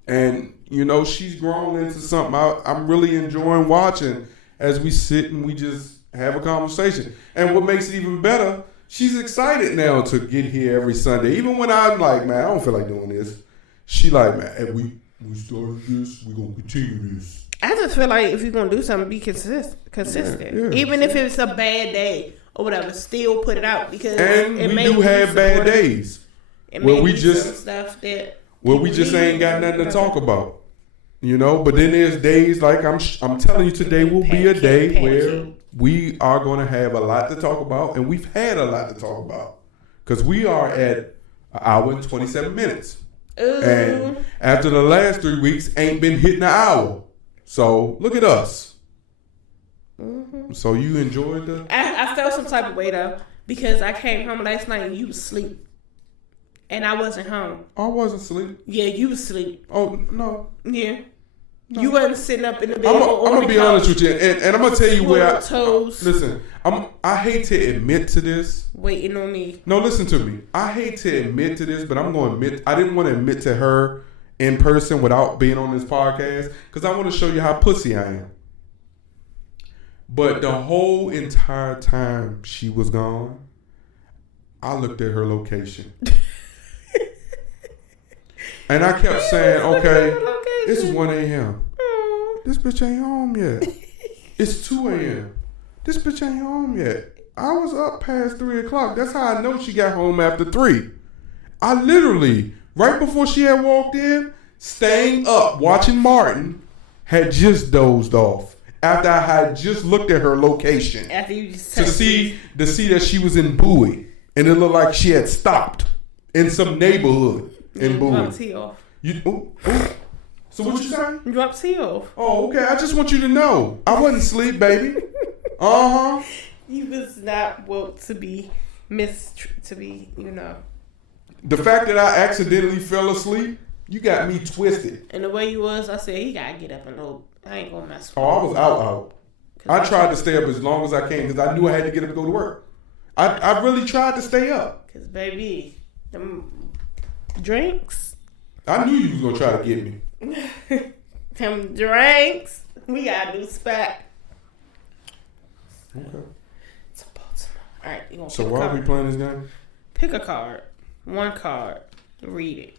And, you know, she's grown into something I'm really enjoying watching as we sit and we just have a conversation. And what makes it even better, she's excited now to get here every Sunday. Even when I'm like, man, I don't feel like doing this. She like, man, hey, we started this, we're going to continue this. I just feel like if you're going to do something, be consistent. Yeah. Even if it's a bad day or whatever, still put it out. Because and we do have bad days where we just stuff that we just ain't got nothing to talk about. You know, but then there's days like I'm telling you, today will be a day where we are going to have a lot to talk about, and we've had a lot to talk about because we are at an hour and 27 minutes. Ooh. And after the last 3 weeks, ain't been hitting an hour. So look at us. Mm-hmm. So you enjoyed the? I felt some type of way though, because I came home last night and you was asleep, and I wasn't home. I wasn't asleep. Yeah, you was asleep. Oh no. Yeah. No. You wasn't sitting up in the bed. I'm gonna be honest with you, and I'm gonna tell you where toes. Listen, I hate to admit to this. Waiting on me. No, listen to me. I hate to admit to this, but I'm gonna admit. I didn't want to admit to her in person without being on this podcast because I want to show you how pussy I am. But the whole entire time she was gone, I looked at her location. And I kept saying, okay, it's 1 a.m. This bitch ain't home yet. It's 2 a.m. This bitch ain't home yet. I was up past 3 o'clock. That's how I know she got home after 3. I literally, right before she had walked in, staying up, watching Martin, had just dozed off. After I had just looked at her location to see that she was in Bowie. And it looked like she had stopped in some neighborhood. In Bowie. So what you say? Drop T off. Oh, okay. I just want you to know. I wasn't asleep, baby. Uh-huh. You was not woke to be you know. The fact that I accidentally fell asleep, you got me twisted. And the way you was, I said, he gotta get up and go. I ain't gonna mess with him. Oh, I was out. I tried to stay up as long as I can because I knew I had to get up and go to work. I really tried to stay up. Because, baby, them drinks. I knew you was going to try to get me. Them drinks. We got a new spot. Okay. It's a Baltimore. All right, you gonna so why are we playing this game? Pick a card. One card. Read it.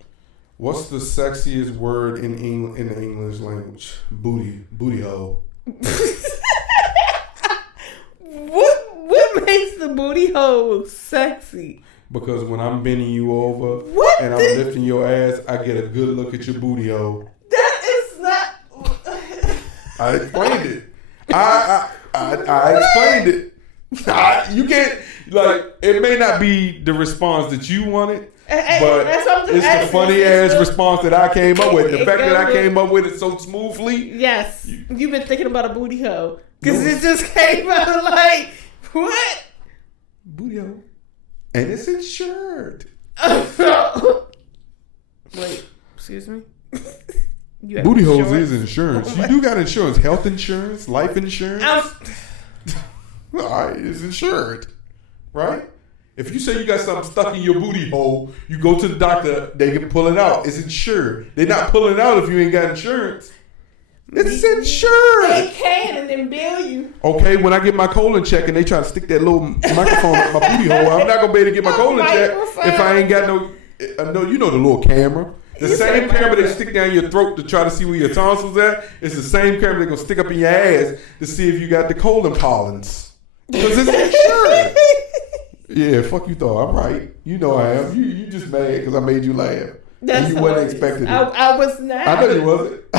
What's the sexiest word in the English language? Booty hole. What makes the booty hole sexy? Because when I'm bending you over and I'm lifting your ass, I get a good look at your booty hole. That is not. I explained it. I explained it. You can't, like, it may not be the response that you wanted, but it's the funny ass response that I came up with. The fact that I came up with it so smoothly. Yes. You've been thinking about a booty hole. Because it just came out like, what? Booty hole. And it's insured. Wait, excuse me? Booty holes is insurance. You do got insurance. Health insurance, life insurance. All right, it's insured. Right? If you say you got something stuck in your booty hole, you go to the doctor, they can pull it out. It's insured. They're not pulling it out if you ain't got insurance. It's insured. They can and then bill you. Okay, when I get my colon check and they try to stick that little microphone in my booty hole, I'm not going to be able to get my colon check if I ain't got no, you know the little camera. The same camera they stick down your throat to try to see where your tonsils at. It's the same camera they're going to stick up in your ass to see if you got the colon pollens. Because it's insured. Yeah, fuck you thought. I'm right. You know I am. You just mad because I made you laugh. That's and you wasn't expecting it. I was not. I know you wasn't.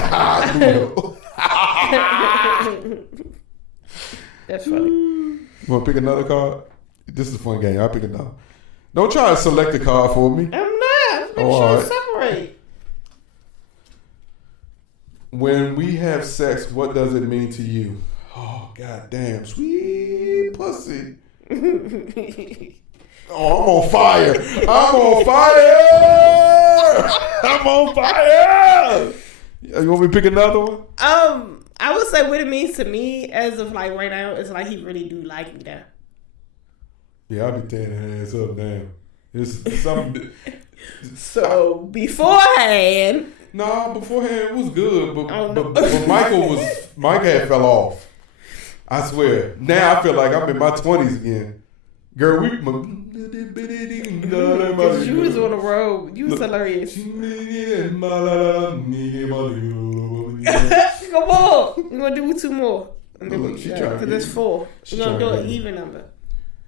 That's funny. You want to pick another card? This is a fun game. I'll pick another. Don't try to select a card for me. I'm not. Make sure it's separate. When we have sex, what does it mean to you? Oh, goddamn. Sweet pussy. Oh, I'm on fire. I'm on fire. I'm on fire. You want me to pick another one? I would say what it means to me as of like right now is like he really do like me though. Yeah, I'll be tearing her ass up now. It's something. So beforehand. No, beforehand it was good, but Mike had fell off. I swear. Now I feel like I'm in my 20s again. Girl, because you was on the road. You was hilarious. Come on. We're going to do 2 more. Because there's 4. We're going to do an even number.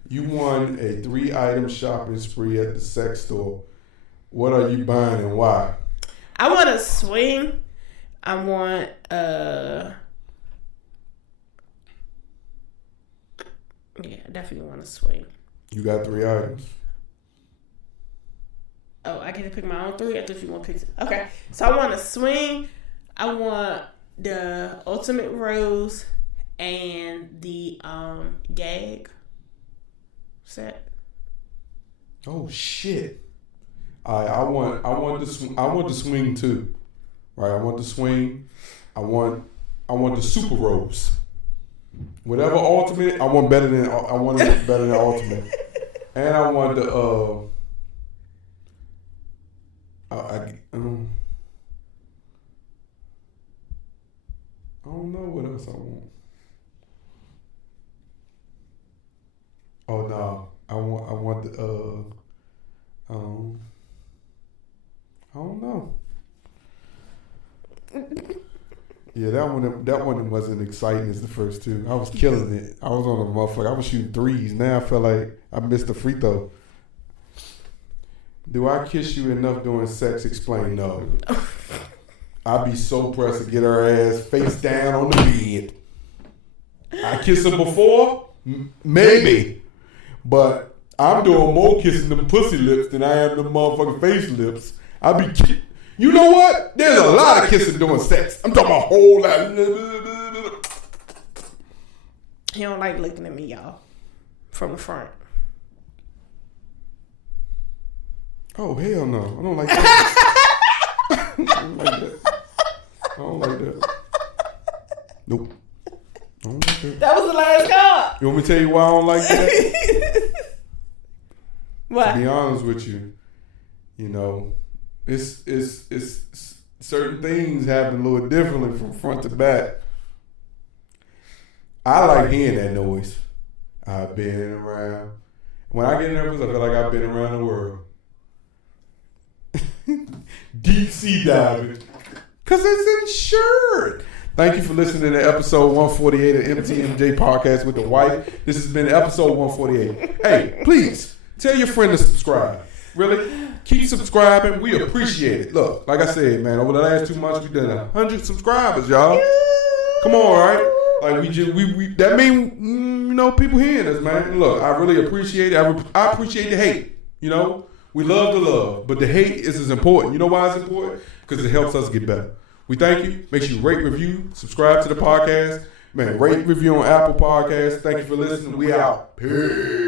You won a 3-item shopping spree at the sex store. What are you buying and why? I want a swing. I want yeah, I definitely want to swing. You got 3 items. Oh, I get to pick my own 3? I thought you want to pick. Okay, so I want a swing. I want the ultimate rose and the gag set. Oh shit! I want the swing too. Right, I want the swing. I want the super rose. Whatever ultimate, I want it better than ultimate. And I want the I don't know what else I want. Oh no, I want the I don't know. Yeah, that one wasn't exciting as the first 2. I was killing it. I was on a motherfucker. I was shooting 3s. Now I feel like I missed a free throw. Do I kiss you enough during sex? Explain no. I'd be so pressed to get her ass face down on the bed. I kissed her before? Maybe. But I'm doing more kissing them pussy lips than I am them motherfucking face lips. I be you know what? There's a lot of kissing during sex. I'm talking about a whole lot. He don't like looking at me, y'all, from the front. Oh, hell no. I don't like that. I don't like that. I don't like that. Nope. I don't like that. That was the last card. You want me to tell you why I don't like that? Why? To be honest with you, you know, it's certain things happen a little differently from front to back. I like hearing that noise. I've been around. When I get nervous, I feel like I've been around the world. Deep sea diving. Because it's insured. Thank you for listening to episode 148 of MTMJ Podcast with the wife. This has been episode 148. Hey, please tell your friend to subscribe. Really? Keep subscribing. We appreciate it. Look, like I said, man, over the last 2 months, we've done 100 subscribers, y'all. Come on, right? Like we that mean people hearing us, man. Look, I really appreciate it. I appreciate the hate. We love the love, but the hate is as important. You know why it's important? Because it helps us get better. We thank you. Make sure you rate, review, subscribe to the podcast. Man, rate, review on Apple Podcasts. Thank you for listening. We out. Peace.